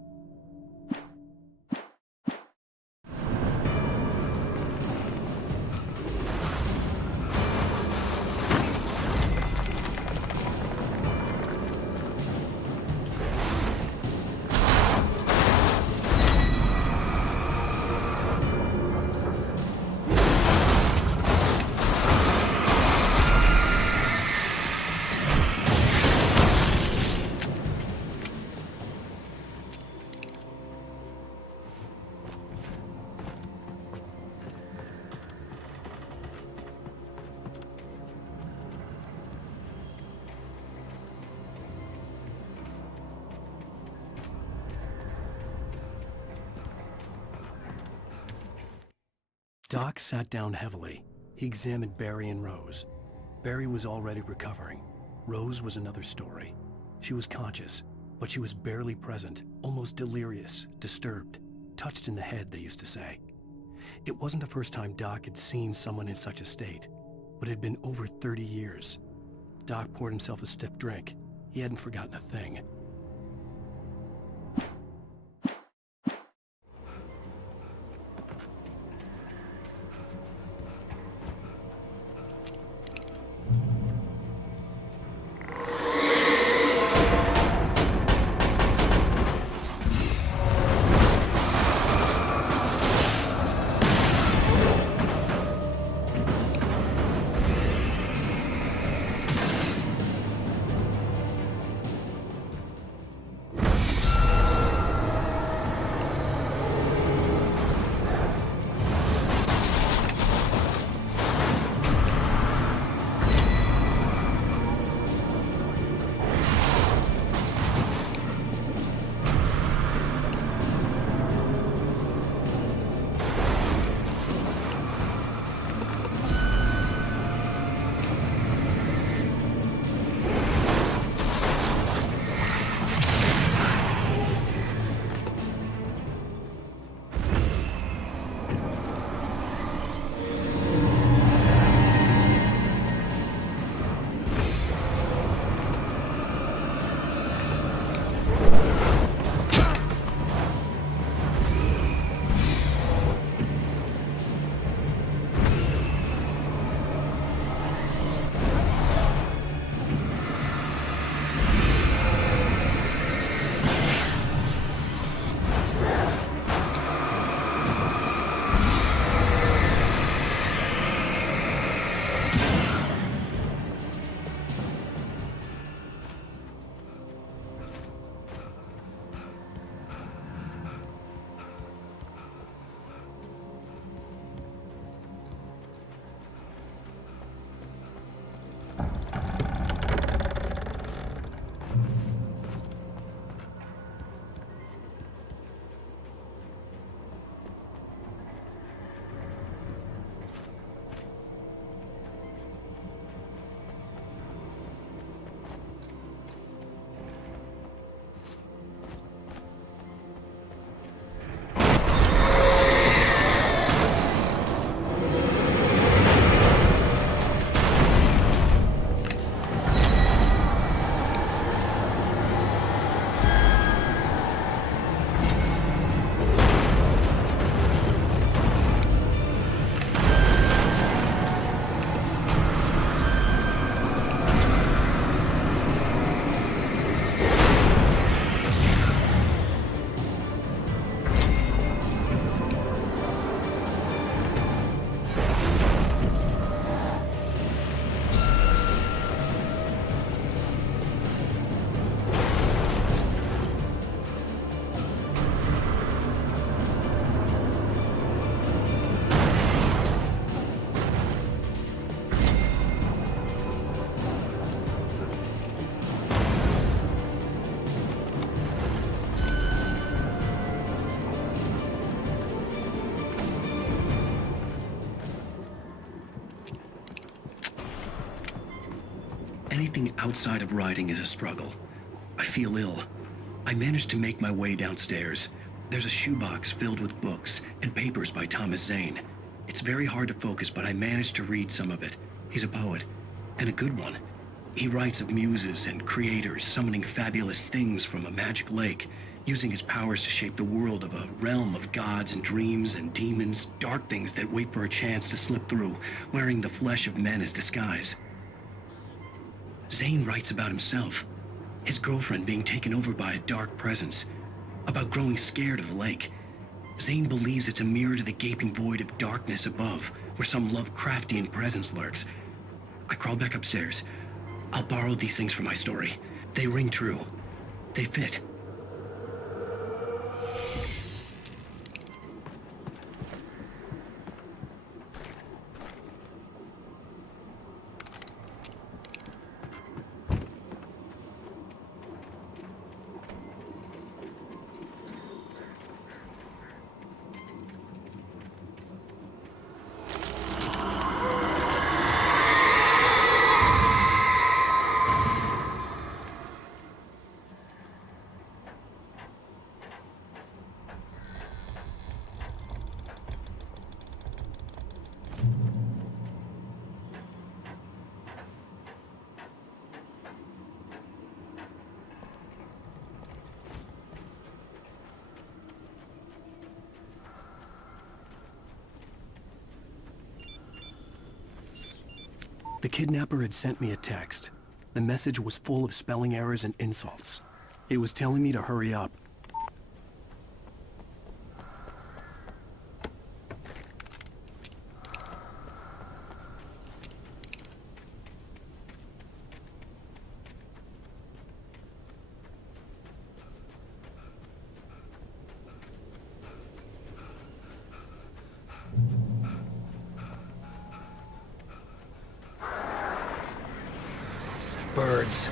Doc sat down heavily. He examined Barry and Rose. Barry was already recovering. Rose was another story. She was conscious, but she was barely present, almost delirious, disturbed, touched in the head, they used to say. It wasn't the first time Doc had seen someone in such a state, but it had been over 30 years. Doc poured himself a stiff drink. He hadn't forgotten a thing. Anything outside of writing is a struggle. I feel ill. I managed to make my way downstairs. There's a shoebox filled with books and papers by Thomas Zane. It's very hard to focus, but I managed to read some of it. He's a poet, and a good one. He writes of muses and creators summoning fabulous things from a magic lake, using his powers to shape the world of a realm of gods and dreams and demons, dark things that wait for a chance to slip through, wearing the flesh of men as disguise. Zane writes about himself, his girlfriend being taken over by a dark presence, about growing scared of the lake. Zane believes it's a mirror to the gaping void of darkness above, where some Lovecraftian presence lurks. I crawl back upstairs. I'll borrow these things for my story. They ring true. They fit. The kidnapper had sent me a text. The message was full of spelling errors and insults. It was telling me to hurry up. Birds.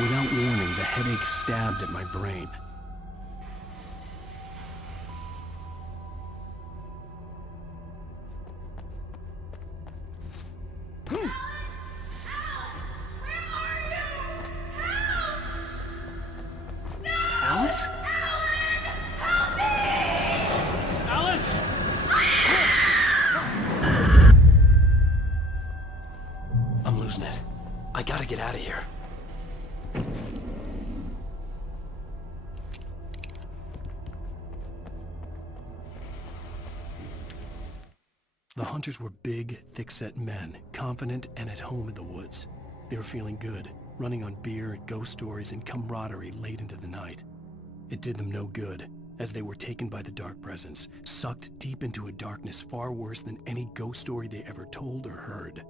Without warning, the headache stabbed at my brain. Alice? Alice! I'm losing it. I gotta get out of here. The hunters were big, thick-set men, confident and at home in the woods. They were feeling good, running on beer, ghost stories, and camaraderie late into the night. It did them no good, as they were taken by the dark presence, sucked deep into a darkness far worse than any ghost story they ever told or heard.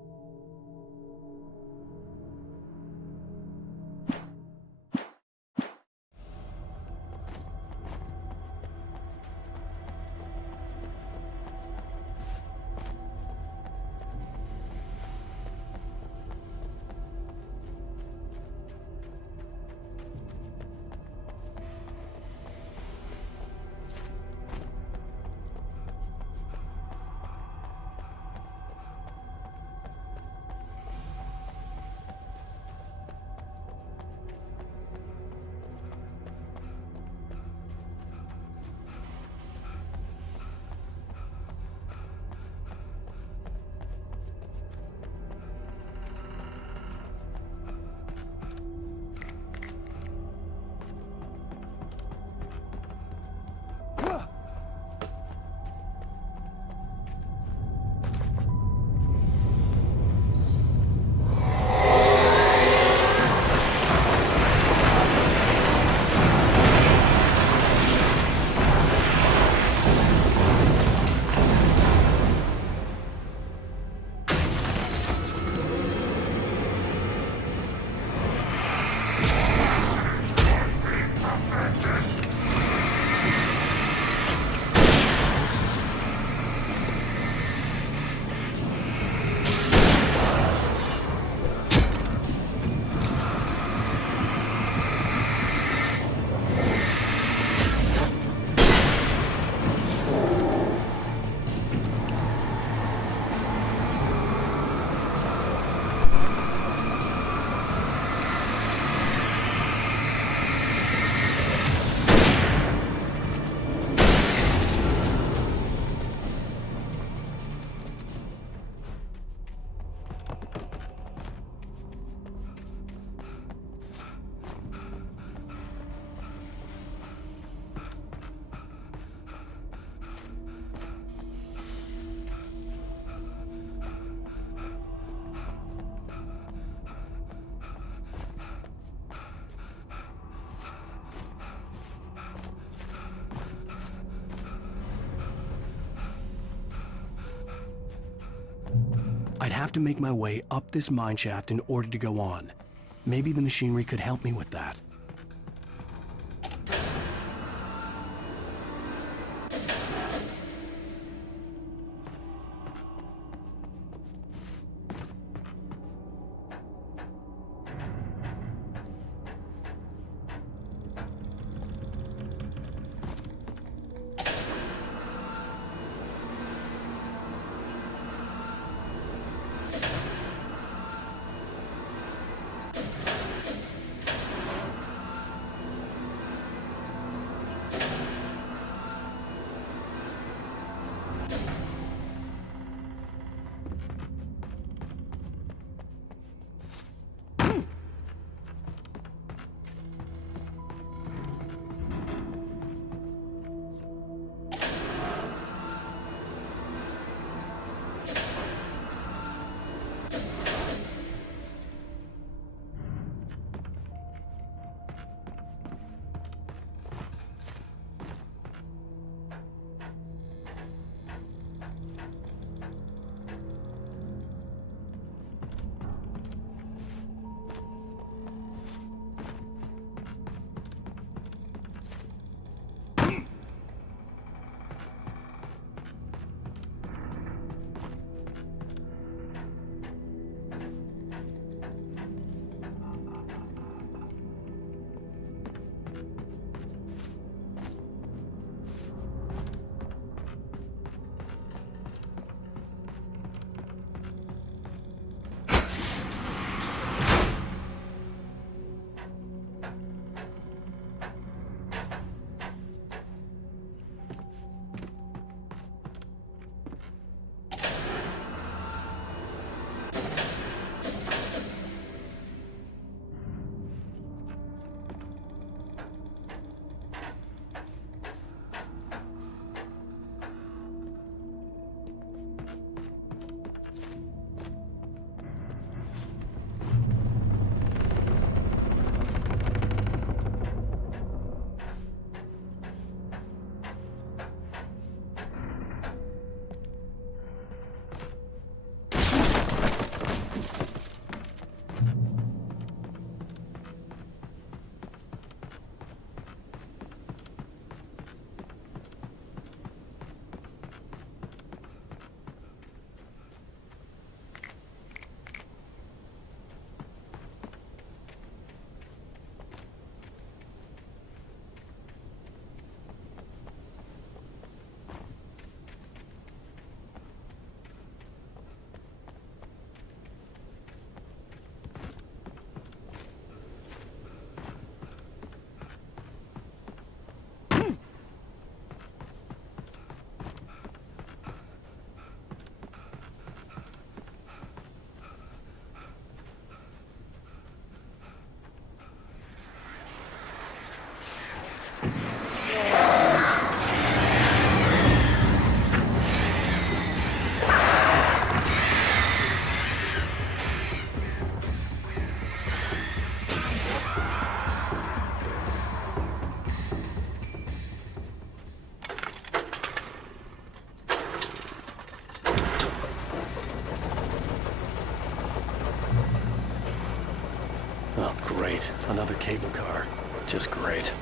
have to make my way up this mine shaft in order to go on. Maybe the machinery could help me with that. Oh, great. Another cable car. Just great.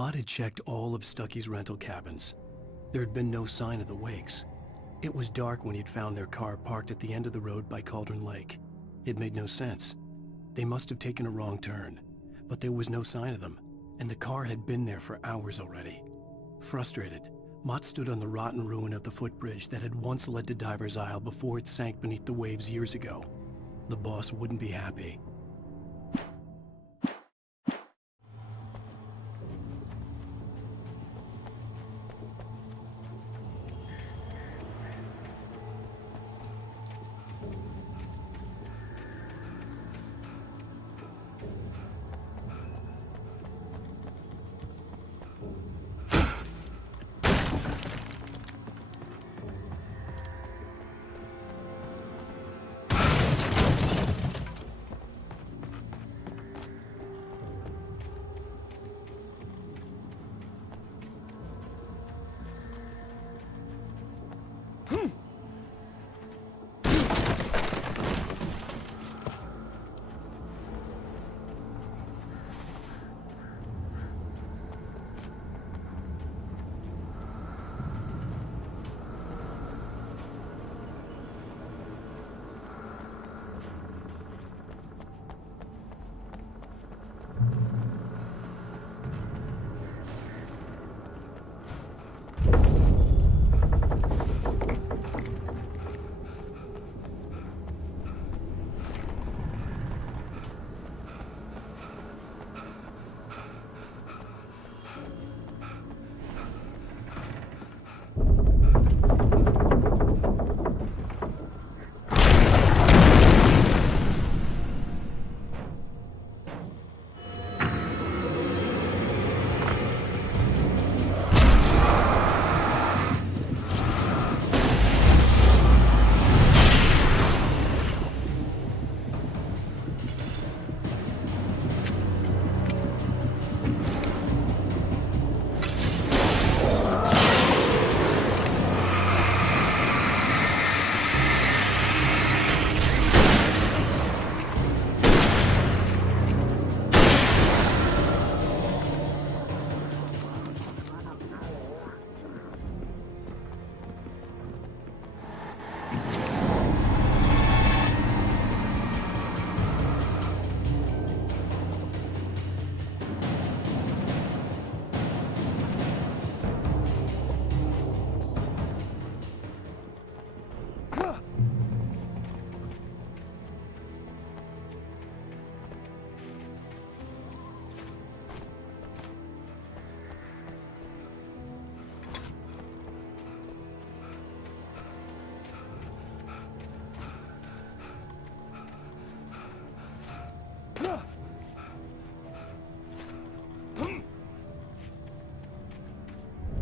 Mott had checked all of Stucky's rental cabins. There had been no sign of the Wakes. It was dark when he'd found their car parked at the end of the road by Cauldron Lake. It made no sense. They must have taken a wrong turn, but there was no sign of them, and the car had been there for hours already. Frustrated, Mott stood on the rotten ruin of the footbridge that had once led to Diver's Isle before it sank beneath the waves years ago. The boss wouldn't be happy.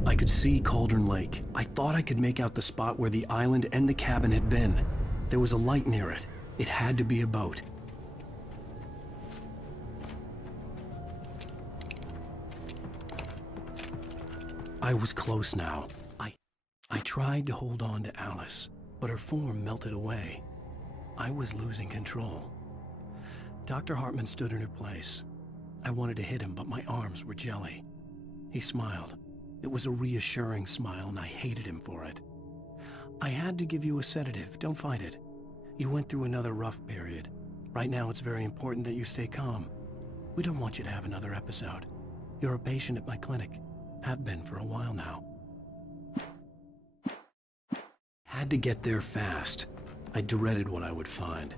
I could see Cauldron Lake. I thought I could make out the spot where the island and the cabin had been. There was a light near it. It had to be a boat. I was close now. I tried to hold on to Alice, but her form melted away. I was losing control. Dr. Hartman stood in her place. I wanted to hit him, but my arms were jelly. He smiled. It was a reassuring smile, and I hated him for it. I had to give you a sedative. Don't fight it. You went through another rough period. Right now, it's very important that you stay calm. We don't want you to have another episode. You're a patient at my clinic. Have been for a while now. Had to get there fast. I dreaded what I would find.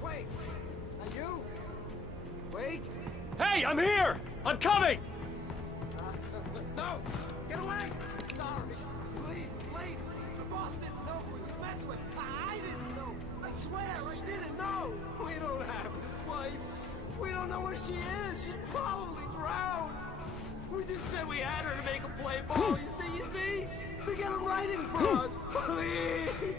Wait! Are you? Wait! Hey, I'm here! I'm coming! No! Get away! Sorry. Please, it's late. The boss didn't know who you messed with. I didn't know. I swear, I didn't know. We don't have his wife. We don't know where she is. She's probably drowned. We just said we had her to make a play ball. You see? To get him writing for us. Please.